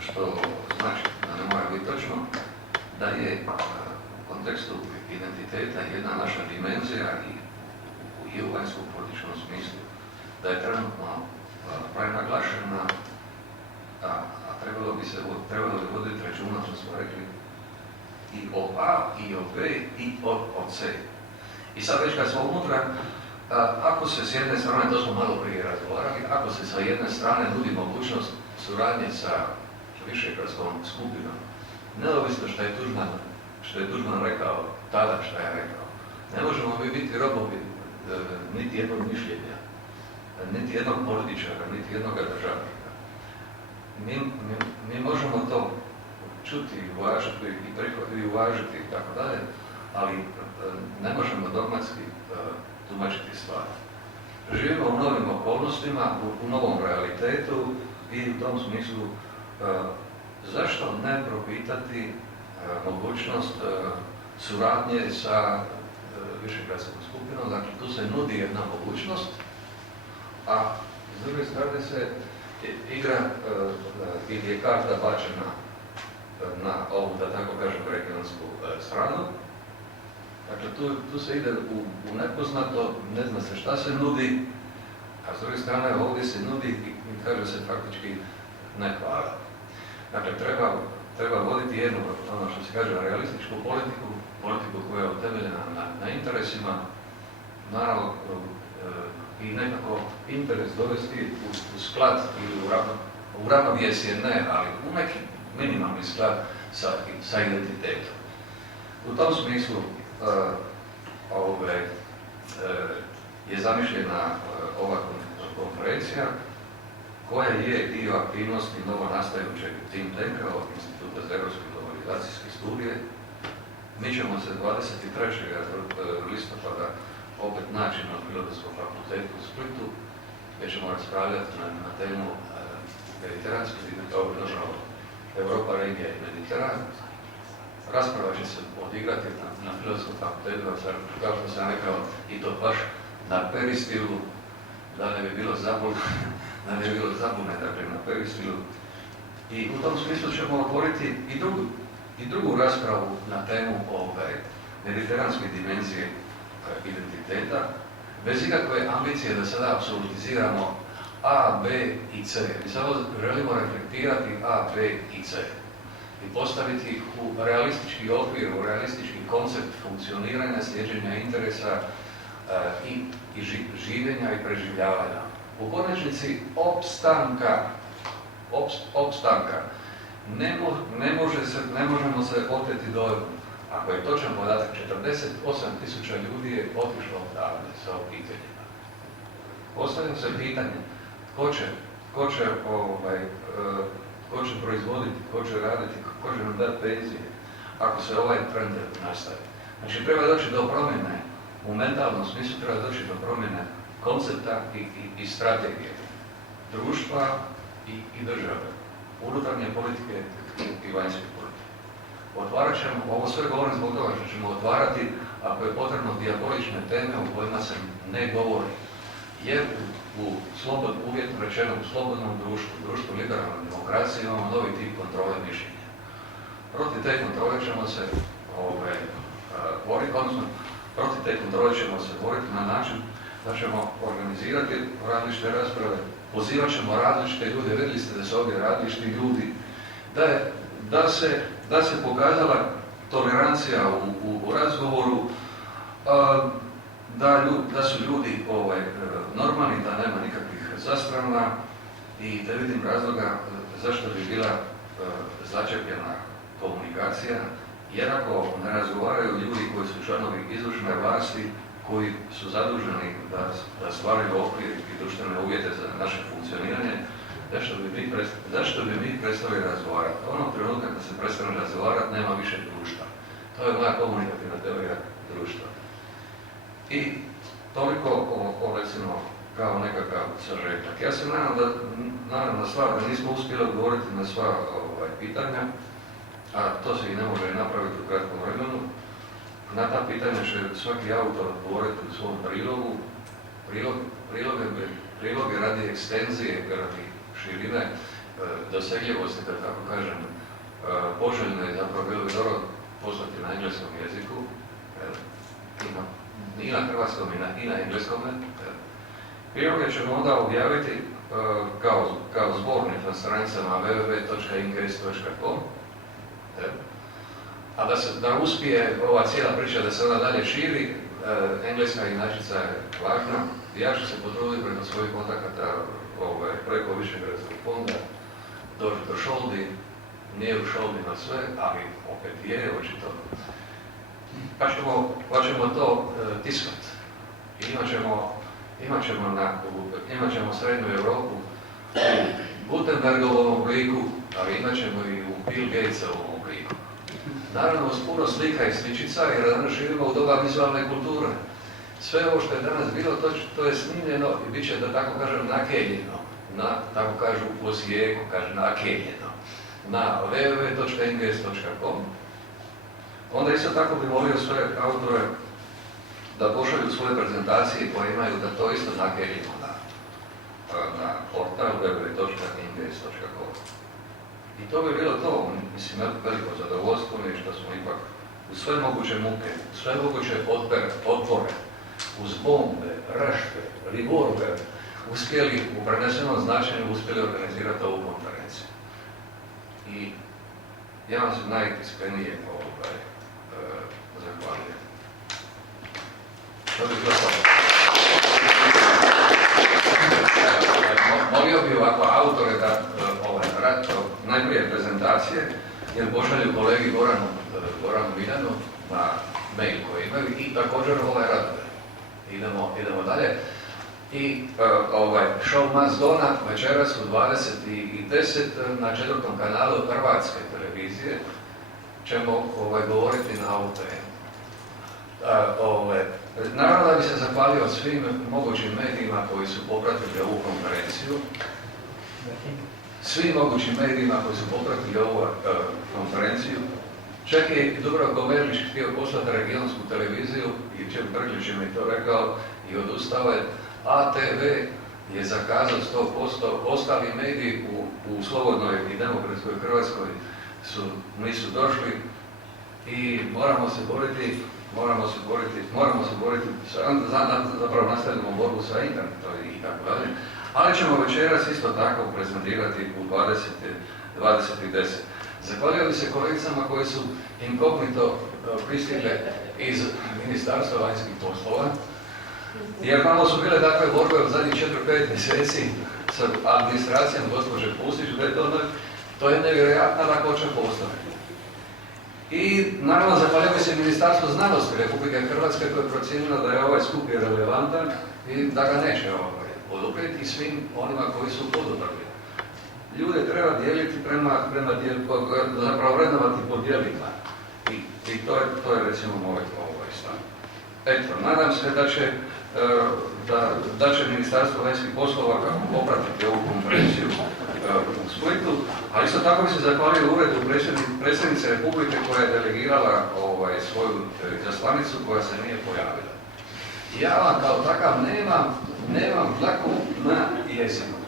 što znači da ne mora biti točno, da je u kontekstu identiteta jedna naša dimenzija i u vanjskom političkom smislu, da je trenutno prenaglašena, a trebalo bi voditi računa, što smo rekli, i o A, i o B, i o C. I sad već kad smo unutra, ako se s jedne strane, to smo malo prije razgovarali, ako se sa jedne strane nudi mogućnost suradnje sa višegradskom skupinom, neovisno što je Tuđman rekao tada što je rekao, ne možemo mi biti robovi niti jednog mišljenja, niti jednog političara, niti jednog državnika. Mi možemo to čuti i uvažiti i tako dalje, ali ne možemo dogmatski tumačiti stvari. Živimo u novim okolnostima, u novom realitetu i u tom smislu zašto ne propitati mogućnost suradnje sa višegradskom skupinom. Dakle, tu se nudi jedna mogućnost, a s druge strane se igra ili je karta bačena na ovu, da tako kažem, regionalsku stranu. Dakle, tu se ide u nepoznato, ne zna se šta se nudi, a s druge strane ovdje se nudi i kaže se faktički ne hvala. Dakle, treba voditi jednu, ono što se kaže, realističku politiku koja je utemeljena na interesima, naravno i nekako interes dovesti u sklad ili u ravnovjesje ne, ali u neki minimalni sklad sa identitetom. U tom smislu je zamišljena ova konferencija koja je dio aktivnosti novonastajućeg think tanka od Instituta za europske globalizacijske studije. Mi ćemo se 23. listopada opet naći na Filozofskom fakultetu u Splitu, gdje ćemo raspravljati na temu mediteranskih država, Europa, regija i Mediteran. Rasprava će se odigrati na Filozofskom fakultetu, kao što sam rekao, i to baš na peristilu, da ne bi bilo zabune, dakle na peristilu. I u tom smislu ćemo otvoriti i drugu raspravu na temu mediteranske dimenzije identiteta, bez ikakve ambicije da sada apsolutiziramo A, B i C. Mi samo želimo reflektirati A, B i C i postaviti ih u realistički okvir, u realistički koncept funkcioniranja, sljeđenja interesa i življenja i preživljavanja. U konačnici opstanka. Ne možemo se oteti dojmu. Ako je točan podatak, 48.000 ljudi je otišlo odavde sa obiteljima. Postavlja se pitanje tko će proizvoditi, ko će raditi, ko će nam dati penzije, ako se ovaj trend nastavi. Znači treba doći do promjene, u mentalnom smislu treba doći do promjene koncepta i strategije društva i države, unutarnje politike i vanjske politike. Otvarat ćemo, ovo sve govorim zbog toga što ćemo otvarati, ako je potrebno, dijabolične teme o kojima se ne govori. Jer uvjetno rečeno, u slobodnom društvu liberalne demokracije imamo novi tip kontrole mišljenja. Protiv te kontrole ćemo se boriti, odnosno protiv te kontrole ćemo se boriti na način da ćemo organizirati različite rasprave, pozivat ćemo različite ljude, vidjeli ste da su ovdje različiti ljudi, da se pokazala tolerancija u razgovoru, da su ljudi normalni, da nema nikakvih zastrana i da vidim razloga zašto bi bila začepljena komunikacija, jer ako ne razgovaraju ljudi koji su članovi izvršne vlasti, koji su zaduženi da stvaraju okvir i društvene uvjete za naše funkcioniranje, zašto bi mi prestali razgovarati? Onog trenutka kad se prestane razgovarati, nema više društva. To je moja komunikativna teorija društva. I toliko recimo kao nekakav sažetak. Ja se nadam da nismo uspjeli odgovoriti na sva pitanja, a to se i ne može napraviti u kratkom vremenu. Na ta pitanja će svaki autor odgovoriti u svom prilogu. Priloge radi ekstenzije, radi širine, dosegljivosti, da tako kažem, poželjno je zapravo bilo bi dobro poslati na engleskom jeziku, i na hrvatskom i na engleskom. Priloge ćemo onda objaviti kao zbornik na stranicama www.ingres.com. A da uspije ova cijela priča da se ona dalje širi, engleska inačica je važna. Ja ću se potruditi preko svojih kontakata preko Višegradskog fonda doći do šoldi. Nije u šoldi na sve, ali opet je očito. Pa ćemo to tiskati. Imat ćemo Srednju Europu u Gutenbergovom obliku, ali imat ćemo i u Bill Gatesovom obliku. Naravno, uz puno slika i sličica, jer danas živimo u doba vizualne kulture. Sve ovo što je danas bilo, to je snimljeno i bit će, da tako kažem, nakeljeno. Tako kažu u Osijeku, kaže nakeljeno. Na www.ingres.com. Onda isto tako bi molio sve autore da pošalju svoje prezentacije koje imaju, da to isto nakeljimo na portal www.ingres.com. I to bi bilo to, mislim, veliko zadovoljstvo mi što smo ipak u sve moguće muke, u sve moguće otpore, uz bombe, rašpe, revolver, uspjeli u prenesenom značenju organizirati ovu konferenciju. I ja vam se najiskrenije zahvaljujem. To bi bilo molio bi ovako autore da najprije prezentacije, jer pošalju kolegi Goranu Miljanu na mail koji imaju i također radove. Idemo dalje. I show must go on večeras u 20:10 na 4. kanalu Hrvatske televizije ćemo govoriti na ovu temu. Naravno da bi se zahvalio svim mogućim medijima koji su popratili ovu konferenciju, svim mogućim medijima koji su popratili ovu konferenciju. Čak je Dubravko Verlić htio poslati regionalsku televiziju i Čep Brkljić je mi to rekao i odustao je. ATV je zakazao 100%, ostali mediji u slobodnoj i demokratskoj Hrvatskoj nisu došli i moramo se boriti, zapravo nastavljamo borbu sa internetom i tako dalje, ali ćemo večeras isto tako prezentirati u 20:10. Zahvalio bi se kolegicama koji su inkognito pristigle iz Ministarstva vanjskih poslova, jer malo su bile takve borbe od zadnjih 4-5 mjeseci sa administracijom gospođe Pusić, da je to je nevjerojatna lakoća posla. I naravno zahvaljujem se Ministarstvu znanosti Republike Hrvatske koje je procijenilo da je ovaj skup relevantan i da ga neće poduprijeti i svim onima koji su poduprli ljude treba dijeliti zapravo vrednovati po djelima. I to je recimo moj stav. Eto, nadam se da će Ministarstvo vanjskih poslova kako popratiti ovu konferenciju u Splitu, ali isto tako bi se zahvalio uredu predsjednice Republike koja je delegirala svoju izaslanicu koja se nije pojavila. Ja vam kao takav nemam dlaku na jeziku.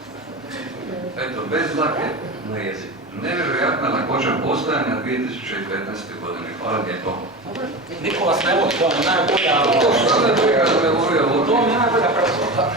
Eto, bez dlake na jeziku. Nevjerojatna lakoća postojanja 2015. godine. Hvala lijepo. Niko vas ne vodi, to je najbolja... To što ne bi ga govorio o To je najbolja predstava.